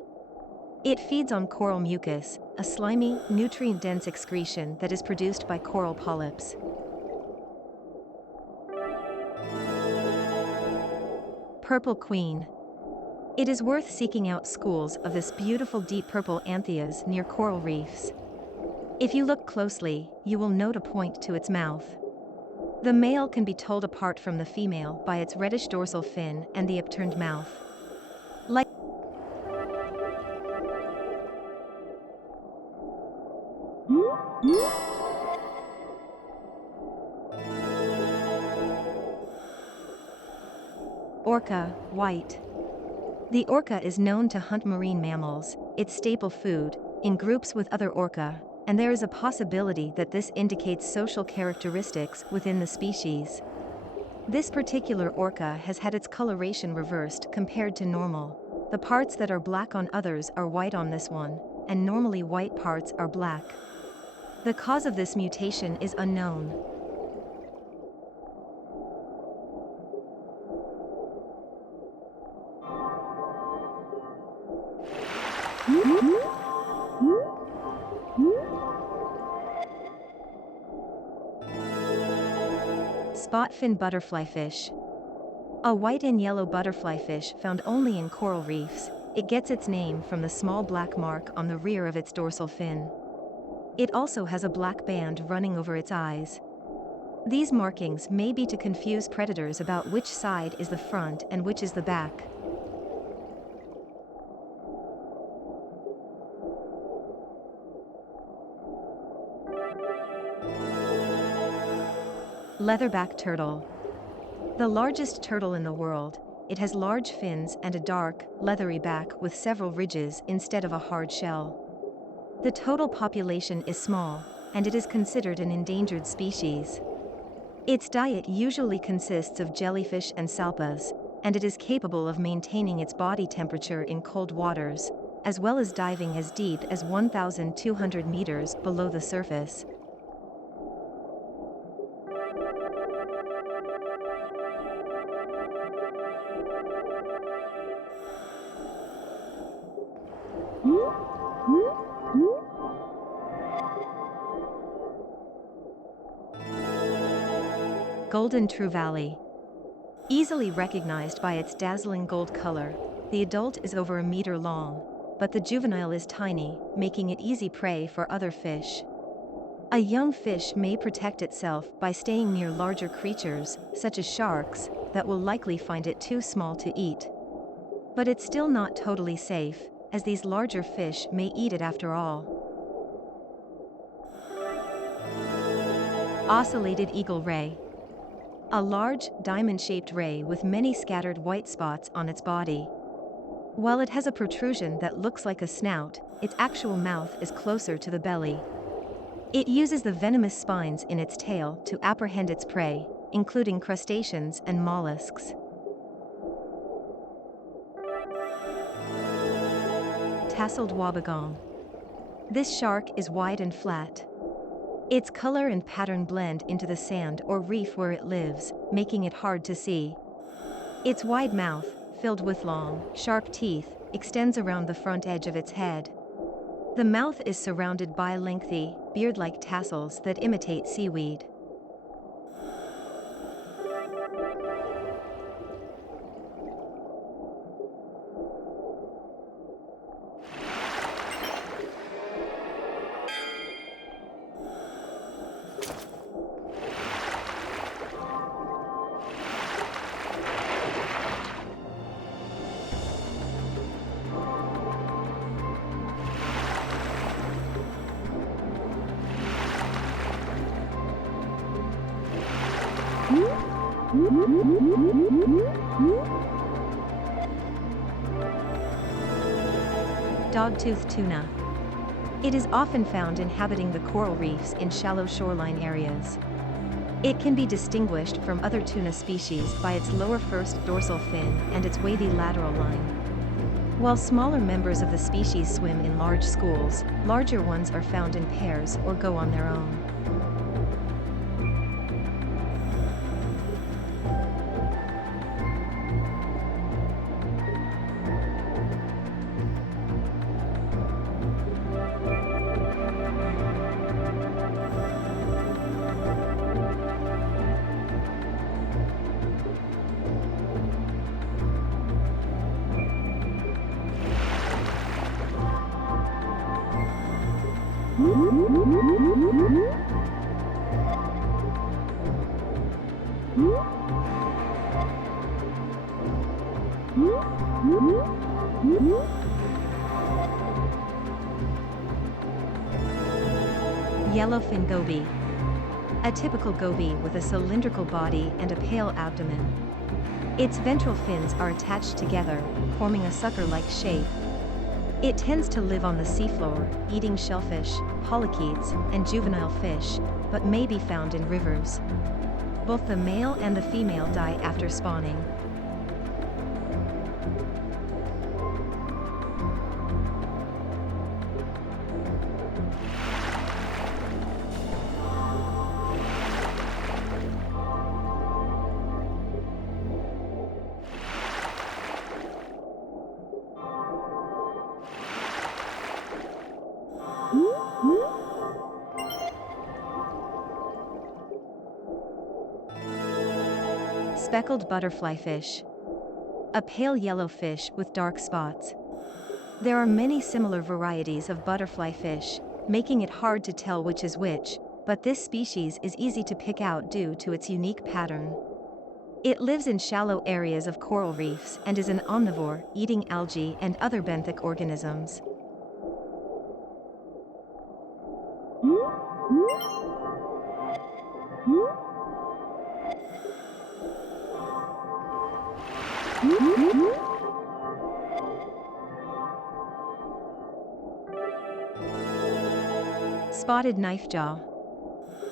It feeds on coral mucus, a slimy, nutrient-dense excretion that is produced by coral polyps. Purple Queen. It is worth seeking out schools of this beautiful deep purple anthias near coral reefs. If you look closely, you will note a point to its mouth. The male can be told apart from the female by its reddish dorsal fin and the upturned mouth. Like Orca, white. The orca is known to hunt marine mammals, its staple food, in groups with other orca, and there is a possibility that this indicates social characteristics within the species. This particular orca has had its coloration reversed compared to normal. The parts that are black on others are white on this one, and normally white parts are black. The cause of this mutation is unknown. Spot-fin butterflyfish. A white and yellow butterflyfish found only in coral reefs. It gets its name from the small black mark on the rear of its dorsal fin. It also has a black band running over its eyes. These markings may be to confuse predators about which side is the front and which is the back. Leatherback turtle. The largest turtle in the world, it has large fins and a dark, leathery back with several ridges instead of a hard shell. The total population is small, and it is considered an endangered species. Its diet usually consists of jellyfish and salpas, and it is capable of maintaining its body temperature in cold waters, as well as diving as deep as 1,200 meters below the surface. Golden true-valley. Easily recognized by its dazzling gold color, the adult is over a meter long, but the juvenile is tiny, making it easy prey for other fish. A young fish may protect itself by staying near larger creatures, such as sharks, that will likely find it too small to eat. But it's still not totally safe, as these larger fish may eat it after all. Ocellated eagle ray. A large, diamond-shaped ray with many scattered white spots on its body. While it has a protrusion that looks like a snout, its actual mouth is closer to the belly. It uses the venomous spines in its tail to apprehend its prey, including crustaceans and mollusks. Tasseled wobbegong. This shark is wide and flat. Its color and pattern blend into the sand or reef where it lives, making it hard to see. Its wide mouth, filled with long, sharp teeth, extends around the front edge of its head. The mouth is surrounded by lengthy, beard-like tassels that imitate seaweed. Dogtooth tuna. It is often found inhabiting the coral reefs in shallow shoreline areas. It can be distinguished from other tuna species by its lower first dorsal fin and its wavy lateral line. While smaller members of the species swim in large schools, larger ones are found in pairs or go on their own. Yellowfin goby. A typical goby with a cylindrical body and a pale abdomen. Its ventral fins are attached together, forming a sucker-like shape. It tends to live on the seafloor, eating shellfish, polychaetes, and juvenile fish, but may be found in rivers. Both the male and the female die after spawning. Speckled butterfly fish. A pale yellow fish with dark spots. There are many similar varieties of butterfly fish, making it hard to tell which is which, but this species is easy to pick out due to its unique pattern. It lives in shallow areas of coral reefs and is an omnivore, eating algae and other benthic organisms. Spotted knifejaw.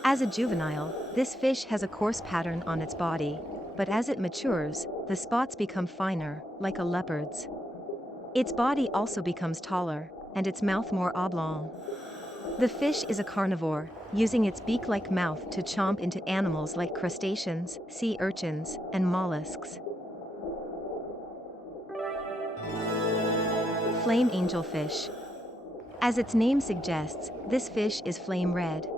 As a juvenile, this fish has a coarse pattern on its body, but as it matures, the spots become finer, like a leopard's. Its body also becomes taller, and its mouth more oblong. The fish is a carnivore, using its beak-like mouth to chomp into animals like crustaceans, sea urchins, and mollusks. Flame angelfish. As its name suggests, this fish is flame red.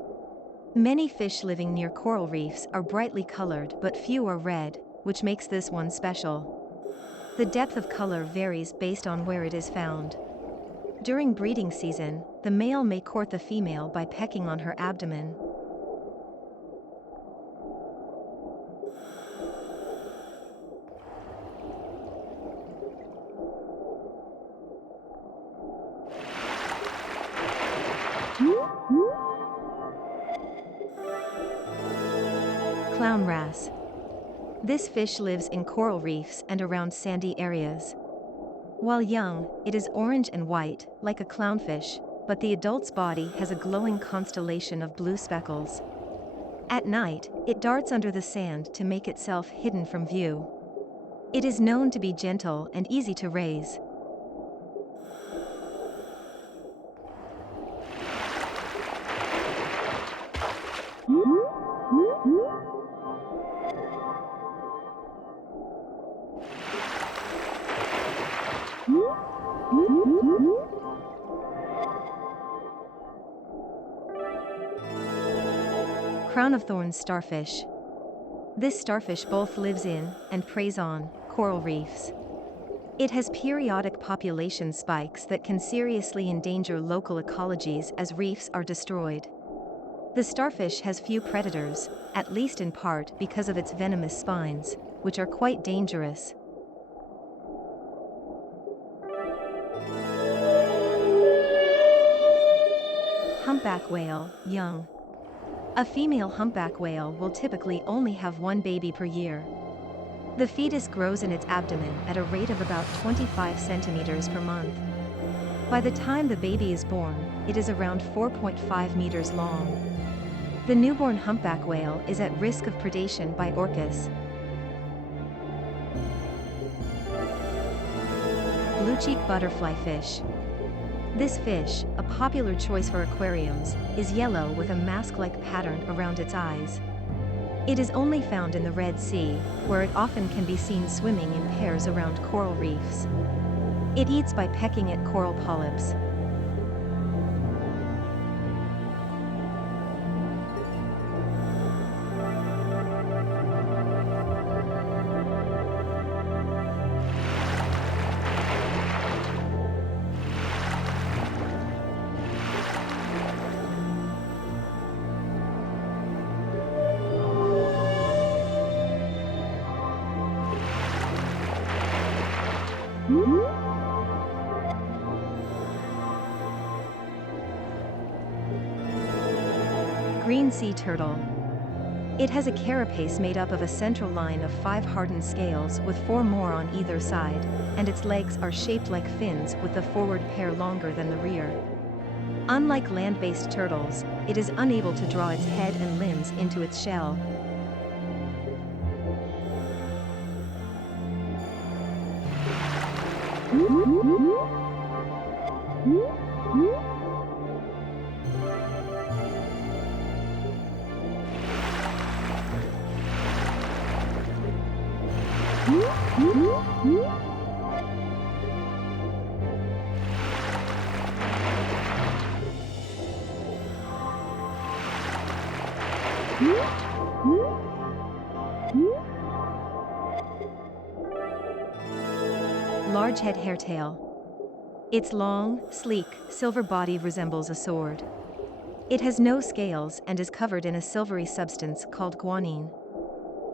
Many fish living near coral reefs are brightly colored, but few are red, which makes this one special. The depth of color varies based on where it is found. During breeding season, the male may court the female by pecking on her abdomen. Clown wrasse. This fish lives in coral reefs and around sandy areas. While young, it is orange and white, like a clownfish, but the adult's body has a glowing constellation of blue speckles. At night, it darts under the sand to make itself hidden from view. It is known to be gentle and easy to raise. Crown of thorns starfish. This starfish both lives in, and preys on, coral reefs. It has periodic population spikes that can seriously endanger local ecologies as reefs are destroyed. The starfish has few predators, at least in part because of its venomous spines, which are quite dangerous. Humpback whale, young. A female humpback whale will typically only have one baby per year. The fetus grows in its abdomen at a rate of about 25 centimeters per month. By the time the baby is born, it is around 4.5 meters long. The newborn humpback whale is at risk of predation by orcas. Blue-cheek butterfly fish. This fish, a popular choice for aquariums, is yellow with a mask-like pattern around its eyes. It is only found in the Red Sea, where it often can be seen swimming in pairs around coral reefs. It eats by pecking at coral polyps. Green sea turtle. It has a carapace made up of a central line of 5 hardened scales with 4 more on either side, and its legs are shaped like fins with the forward pair longer than the rear. Unlike land-based turtles, it is unable to draw its head and limbs into its shell. Large-head hairtail. Its long, sleek, silver body resembles a sword. It has no scales and is covered in a silvery substance called guanine.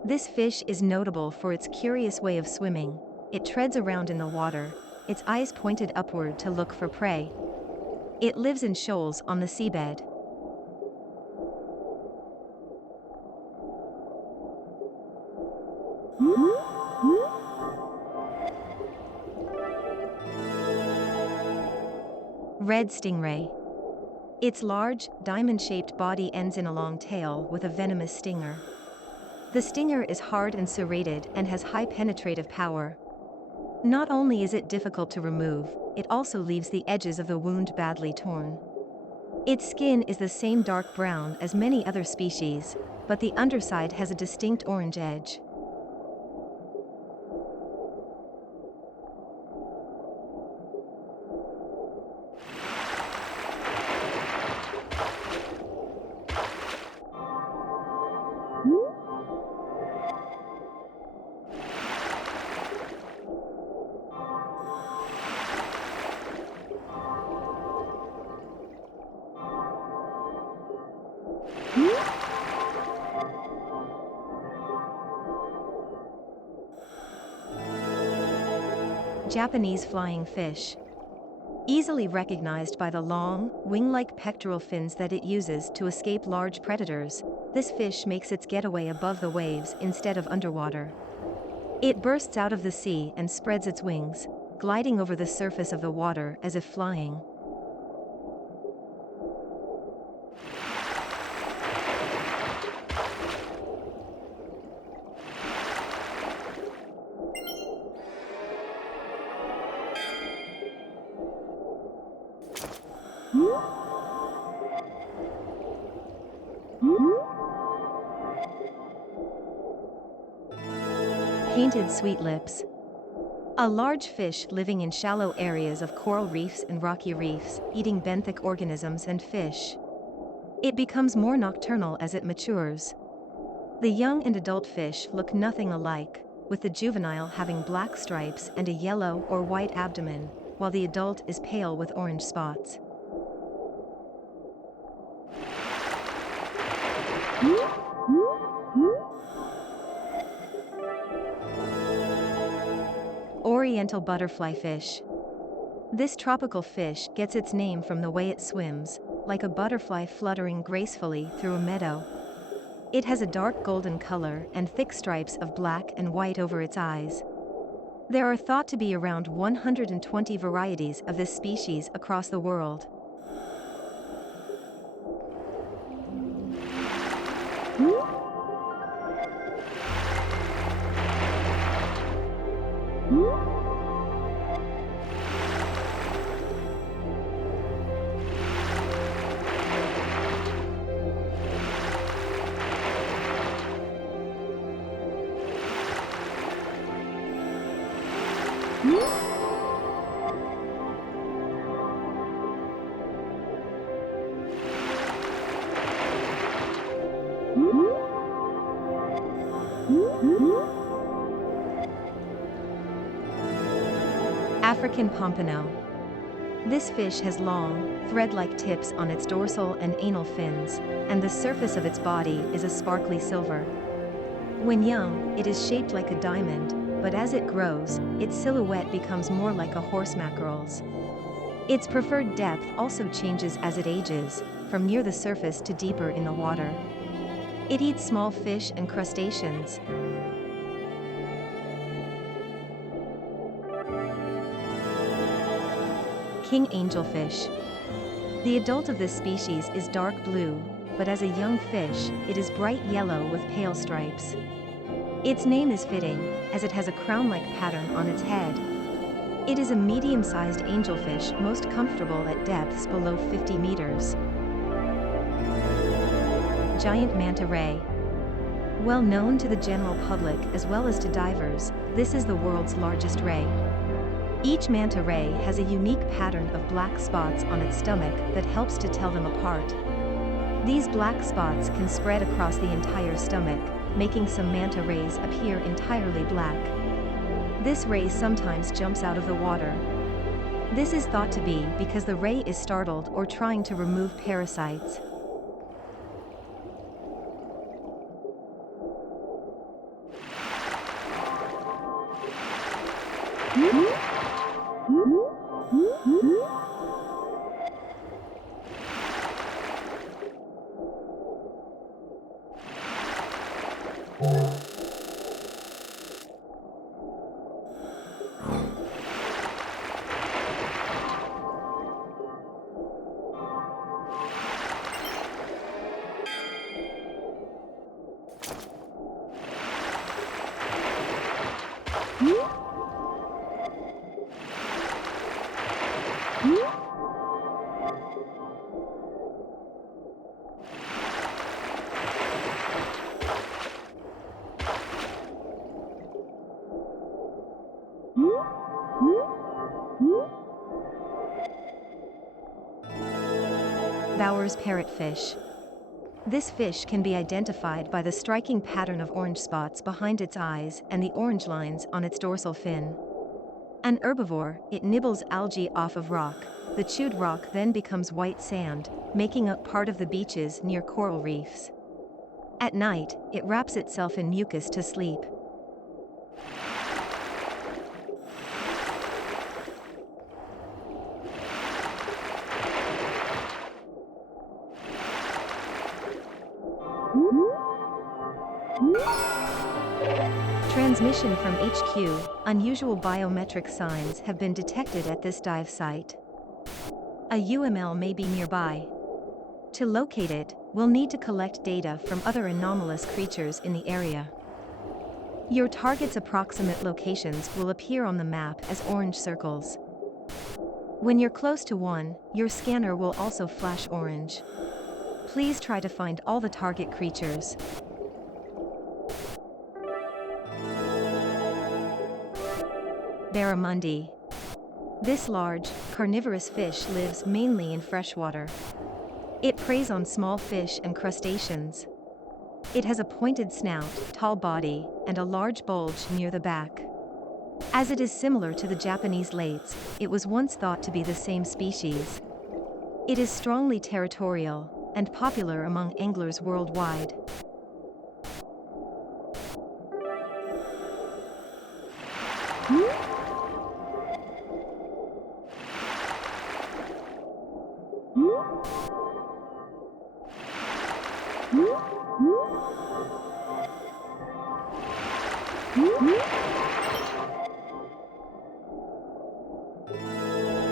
This fish is notable for its curious way of swimming. It treads around in the water, its eyes pointed upward to look for prey. It lives in shoals on the seabed. Red stingray. Its large, diamond-shaped body ends in a long tail with a venomous stinger. The stinger is hard and serrated and has high penetrative power. Not only is it difficult to remove, it also leaves the edges of the wound badly torn. Its skin is the same dark brown as many other species, but the underside has a distinct orange edge. Japanese flying fish. Easily recognized by the long, wing-like pectoral fins that it uses to escape large predators, this fish makes its getaway above the waves instead of underwater. It bursts out of the sea and spreads its wings, gliding over the surface of the water as if flying. Painted sweet lips. A large fish living in shallow areas of coral reefs and rocky reefs, eating benthic organisms and fish. It becomes more nocturnal as it matures. The young and adult fish look nothing alike, with the juvenile having black stripes and a yellow or white abdomen, while the adult is pale with orange spots. Oriental butterfly fish. This tropical fish gets its name from the way it swims, like a butterfly fluttering gracefully through a meadow. It has a dark golden color and thick stripes of black and white over its eyes. There are thought to be around 120 varieties of this species across the world. African pompano. This fish has long, thread-like tips on its dorsal and anal fins, and the surface of its body is a sparkly silver. When young, it is shaped like a diamond, but as it grows, its silhouette becomes more like a horse mackerel's. Its preferred depth also changes as it ages, from near the surface to deeper in the water. It eats small fish and crustaceans. King angelfish. The adult of this species is dark blue, but as a young fish, it is bright yellow with pale stripes. Its name is fitting, as it has a crown-like pattern on its head. It is a medium-sized angelfish most comfortable at depths below 50 meters. Giant manta ray. Well known to the general public as well as to divers, this is the world's largest ray. Each manta ray has a unique pattern of black spots on its stomach that helps to tell them apart. These black spots can spread across the entire stomach, making some manta rays appear entirely black. This ray sometimes jumps out of the water. This is thought to be because the ray is startled or trying to remove parasites. Bowers parrotfish. This fish can be identified by the striking pattern of orange spots behind its eyes and the orange lines on its dorsal fin. An herbivore, it nibbles algae off of rock. The chewed rock then becomes white sand, making up part of the beaches near coral reefs. At night, it wraps itself in mucus to sleep. Transmission from HQ, unusual biometric signs have been detected at this dive site. A UML may be nearby. To locate it, we'll need to collect data from other anomalous creatures in the area. Your target's approximate locations will appear on the map as orange circles. When you're close to one, your scanner will also flash orange. Please try to find all the target creatures. Barramundi. This large, carnivorous fish lives mainly in freshwater. It preys on small fish and crustaceans. It has a pointed snout, tall body, and a large bulge near the back. As it is similar to the Japanese lates, it was once thought to be the same species. It is strongly territorial, and popular among anglers worldwide.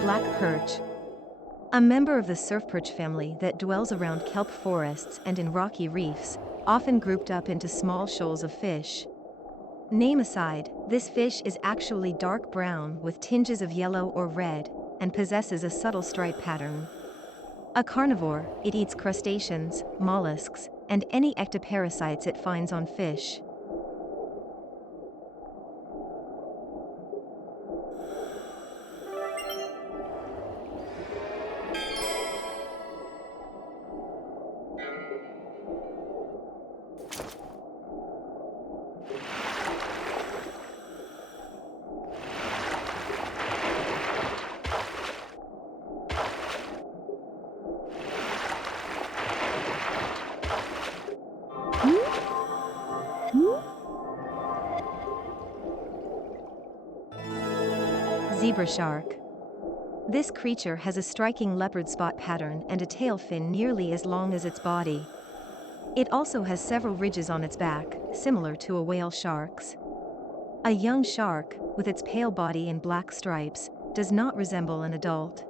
Black perch. A member of the surf perch family that dwells around kelp forests and in rocky reefs, often grouped up into small shoals of fish. Name aside, this fish is actually dark brown with tinges of yellow or red, and possesses a subtle stripe pattern. A carnivore, it eats crustaceans, mollusks, and any ectoparasites it finds on fish. Zebra shark. This creature has a striking leopard spot pattern and a tail fin nearly as long as its body. It also has several ridges on its back, similar to a whale shark's. A young shark, with its pale body and black stripes, does not resemble an adult.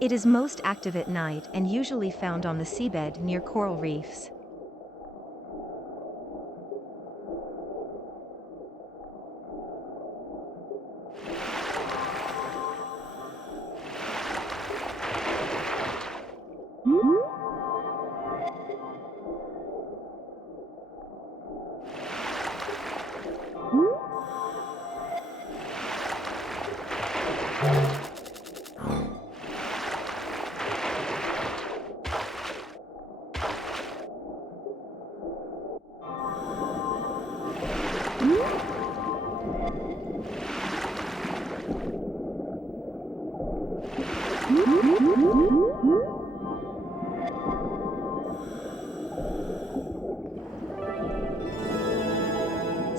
It is most active at night and usually found on the seabed near coral reefs.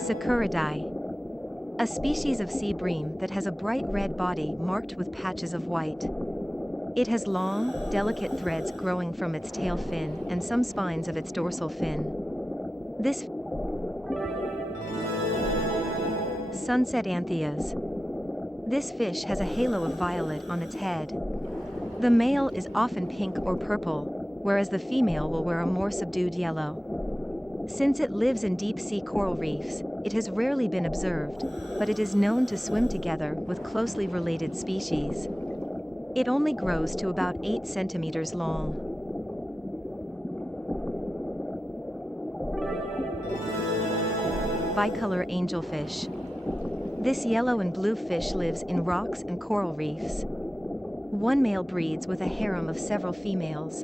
Sakuridae. A species of sea bream that has a bright red body marked with patches of white. It has long, delicate threads growing from its tail fin and some spines of its dorsal fin. This Sunset Antheas. This fish has a halo of violet on its head. The male is often pink or purple, whereas the female will wear a more subdued yellow. Since it lives in deep-sea coral reefs, it has rarely been observed, but it is known to swim together with closely related species. It only grows to about 8 centimeters long. Bicolor angelfish. This yellow and blue fish lives in rocks and coral reefs. One male breeds with a harem of several females.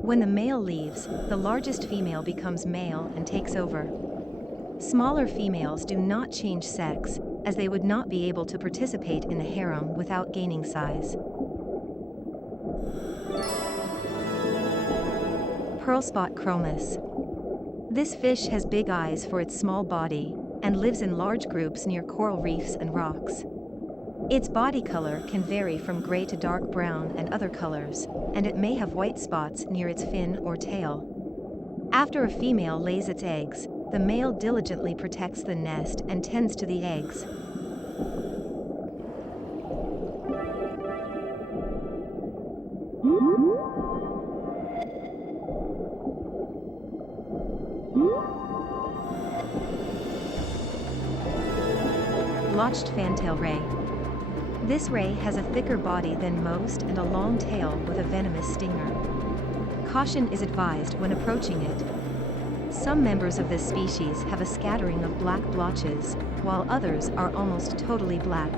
When the male leaves, the largest female becomes male and takes over. Smaller females do not change sex, as they would not be able to participate in the harem without gaining size. Pearlspot chromis. This fish has big eyes for its small body, and lives in large groups near coral reefs and rocks. Its body color can vary from gray to dark brown and other colors, and it may have white spots near its fin or tail. After a female lays its eggs, the male diligently protects the nest and tends to the eggs. Blotched fantail ray. This ray has a thicker body than most and a long tail with a venomous stinger. Caution is advised when approaching it. Some members of this species have a scattering of black blotches, while others are almost totally black.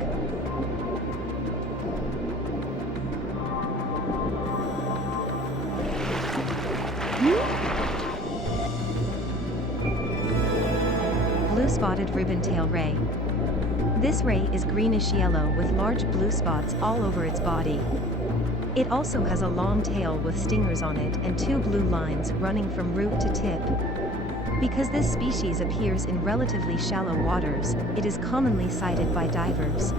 Blue-spotted ribbon-tail ray. This ray is greenish-yellow with large blue spots all over its body. It also has a long tail with stingers on it and 2 blue lines running from root to tip. Because this species appears in relatively shallow waters, it is commonly sighted by divers.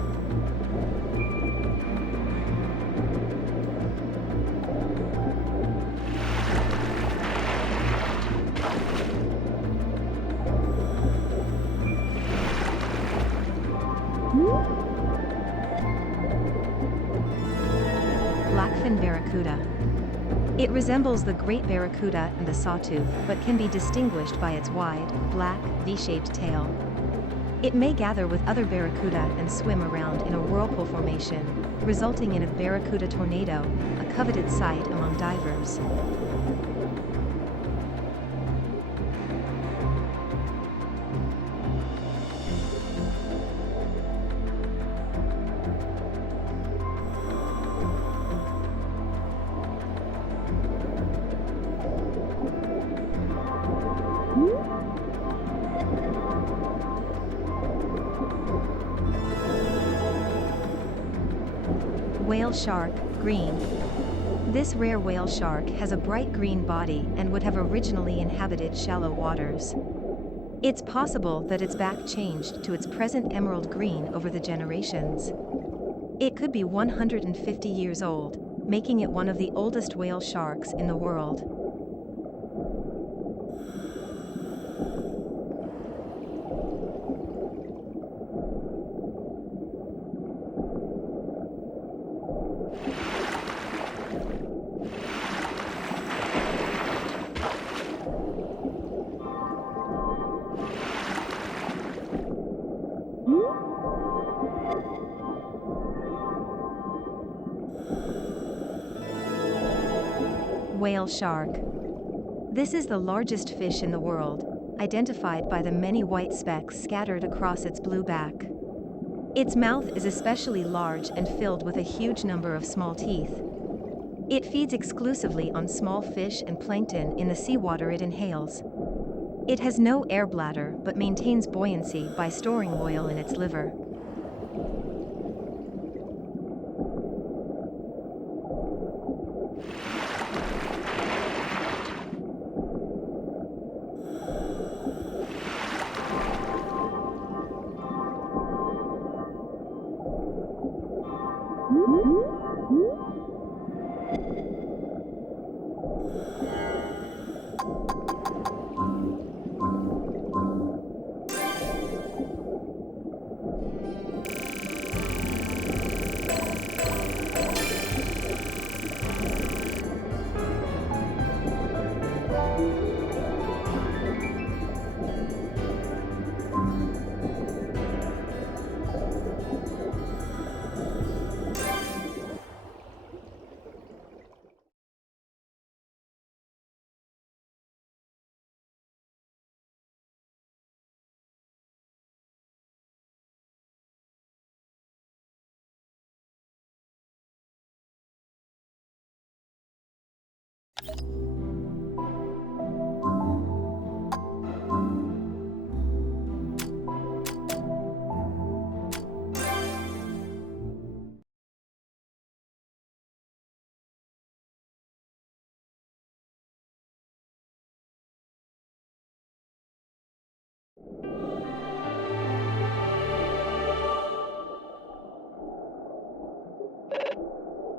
Blackfin barracuda. It resembles the great barracuda and the sawtooth, but can be distinguished by its wide, black, V-shaped tail. It may gather with other barracuda and swim around in a whirlpool formation, resulting in a barracuda tornado, a coveted sight among divers. Whale shark, green. This rare whale shark has a bright green body and would have originally inhabited shallow waters. It's possible that its back changed to its present emerald green over the generations. It could be 150 years old, making it one of the oldest whale sharks in the world. Whale shark. This is the largest fish in the world, identified by the many white specks scattered across its blue back. Its mouth is especially large and filled with a huge number of small teeth. It feeds exclusively on small fish and plankton in the seawater it inhales. It has no air bladder but maintains buoyancy by storing oil in its liver.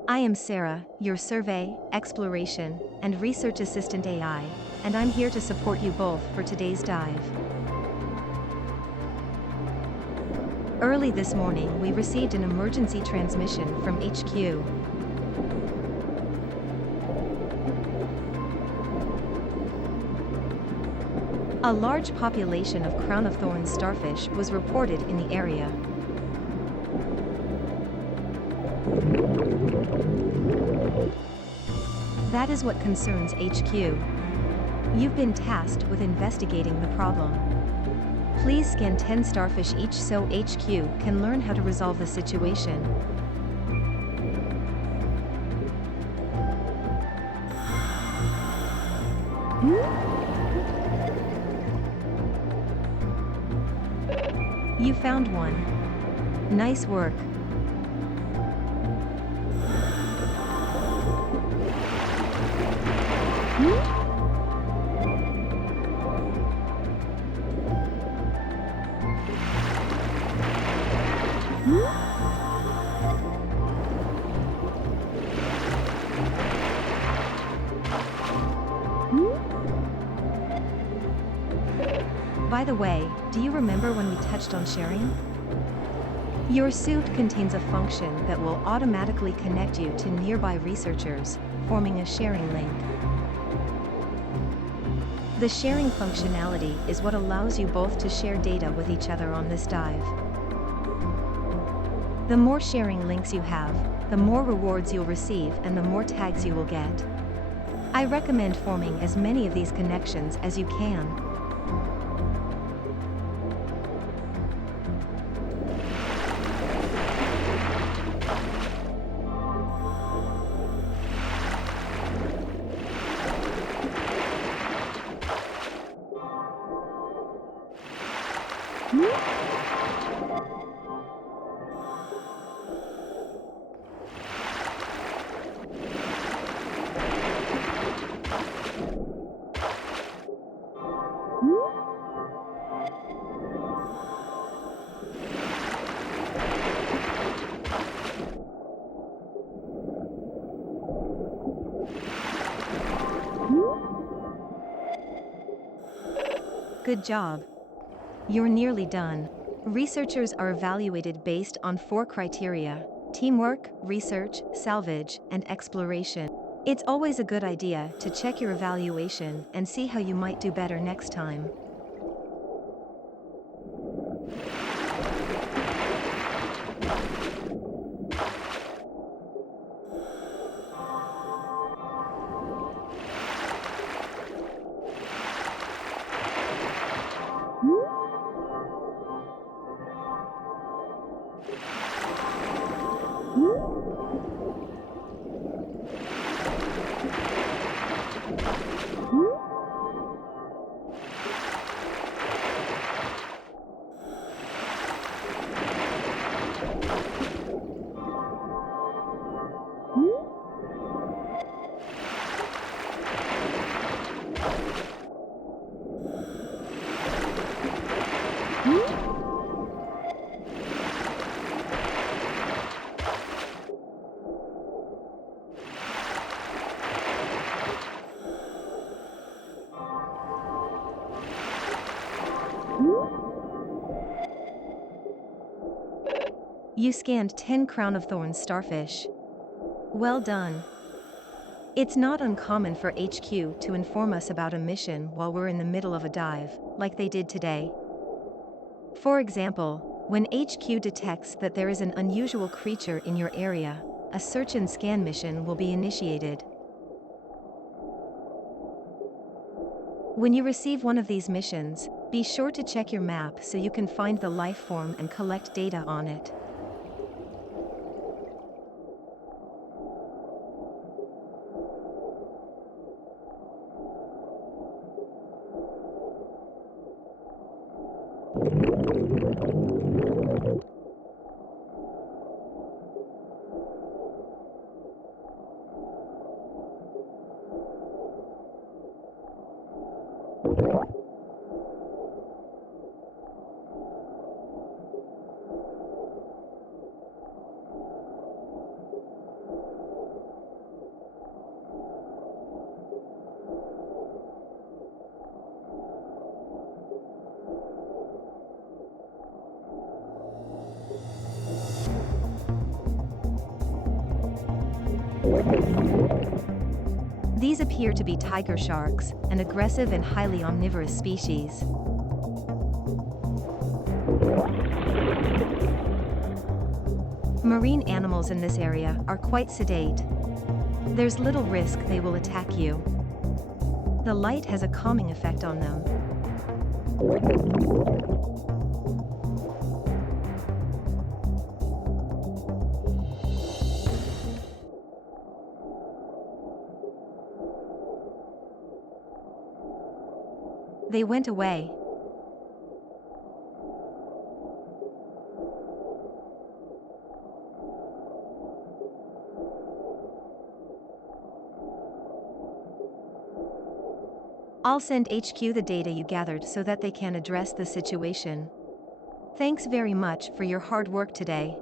I am Sarah, your survey, exploration, and research assistant AI, and I'm here to support you both for today's dive. Early this morning, we received an emergency transmission from HQ. A large population of crown of thorns starfish was reported in the area. That is what concerns HQ. You've been tasked with investigating the problem. Please scan 10 starfish each so HQ can learn how to resolve the situation. You found one. Nice work. By the way, do you remember when we touched on sharing? Your suit contains a function that will automatically connect you to nearby researchers, forming a sharing link. The sharing functionality is what allows you both to share data with each other on this dive. The more sharing links you have, the more rewards you'll receive and the more tags you will get. I recommend forming as many of these connections as you can. Good job. You're nearly done. Researchers are evaluated based on 4 criteria: teamwork, research, salvage, and exploration. It's always a good idea to check your evaluation and see how you might do better next time. You scanned 10 Crown of Thorns starfish. Well done. It's not uncommon for HQ to inform us about a mission while we're in the middle of a dive, like they did today. For example, when HQ detects that there is an unusual creature in your area, a search and scan mission will be initiated. When you receive one of these missions, be sure to check your map so you can find the life form and collect data on it. These appear to be tiger sharks, an aggressive and highly omnivorous species. Marine animals in this area are quite sedate. There's little risk they will attack you. The light has a calming effect on them. They went away. I'll send HQ the data you gathered so that they can address the situation. Thanks very much for your hard work today.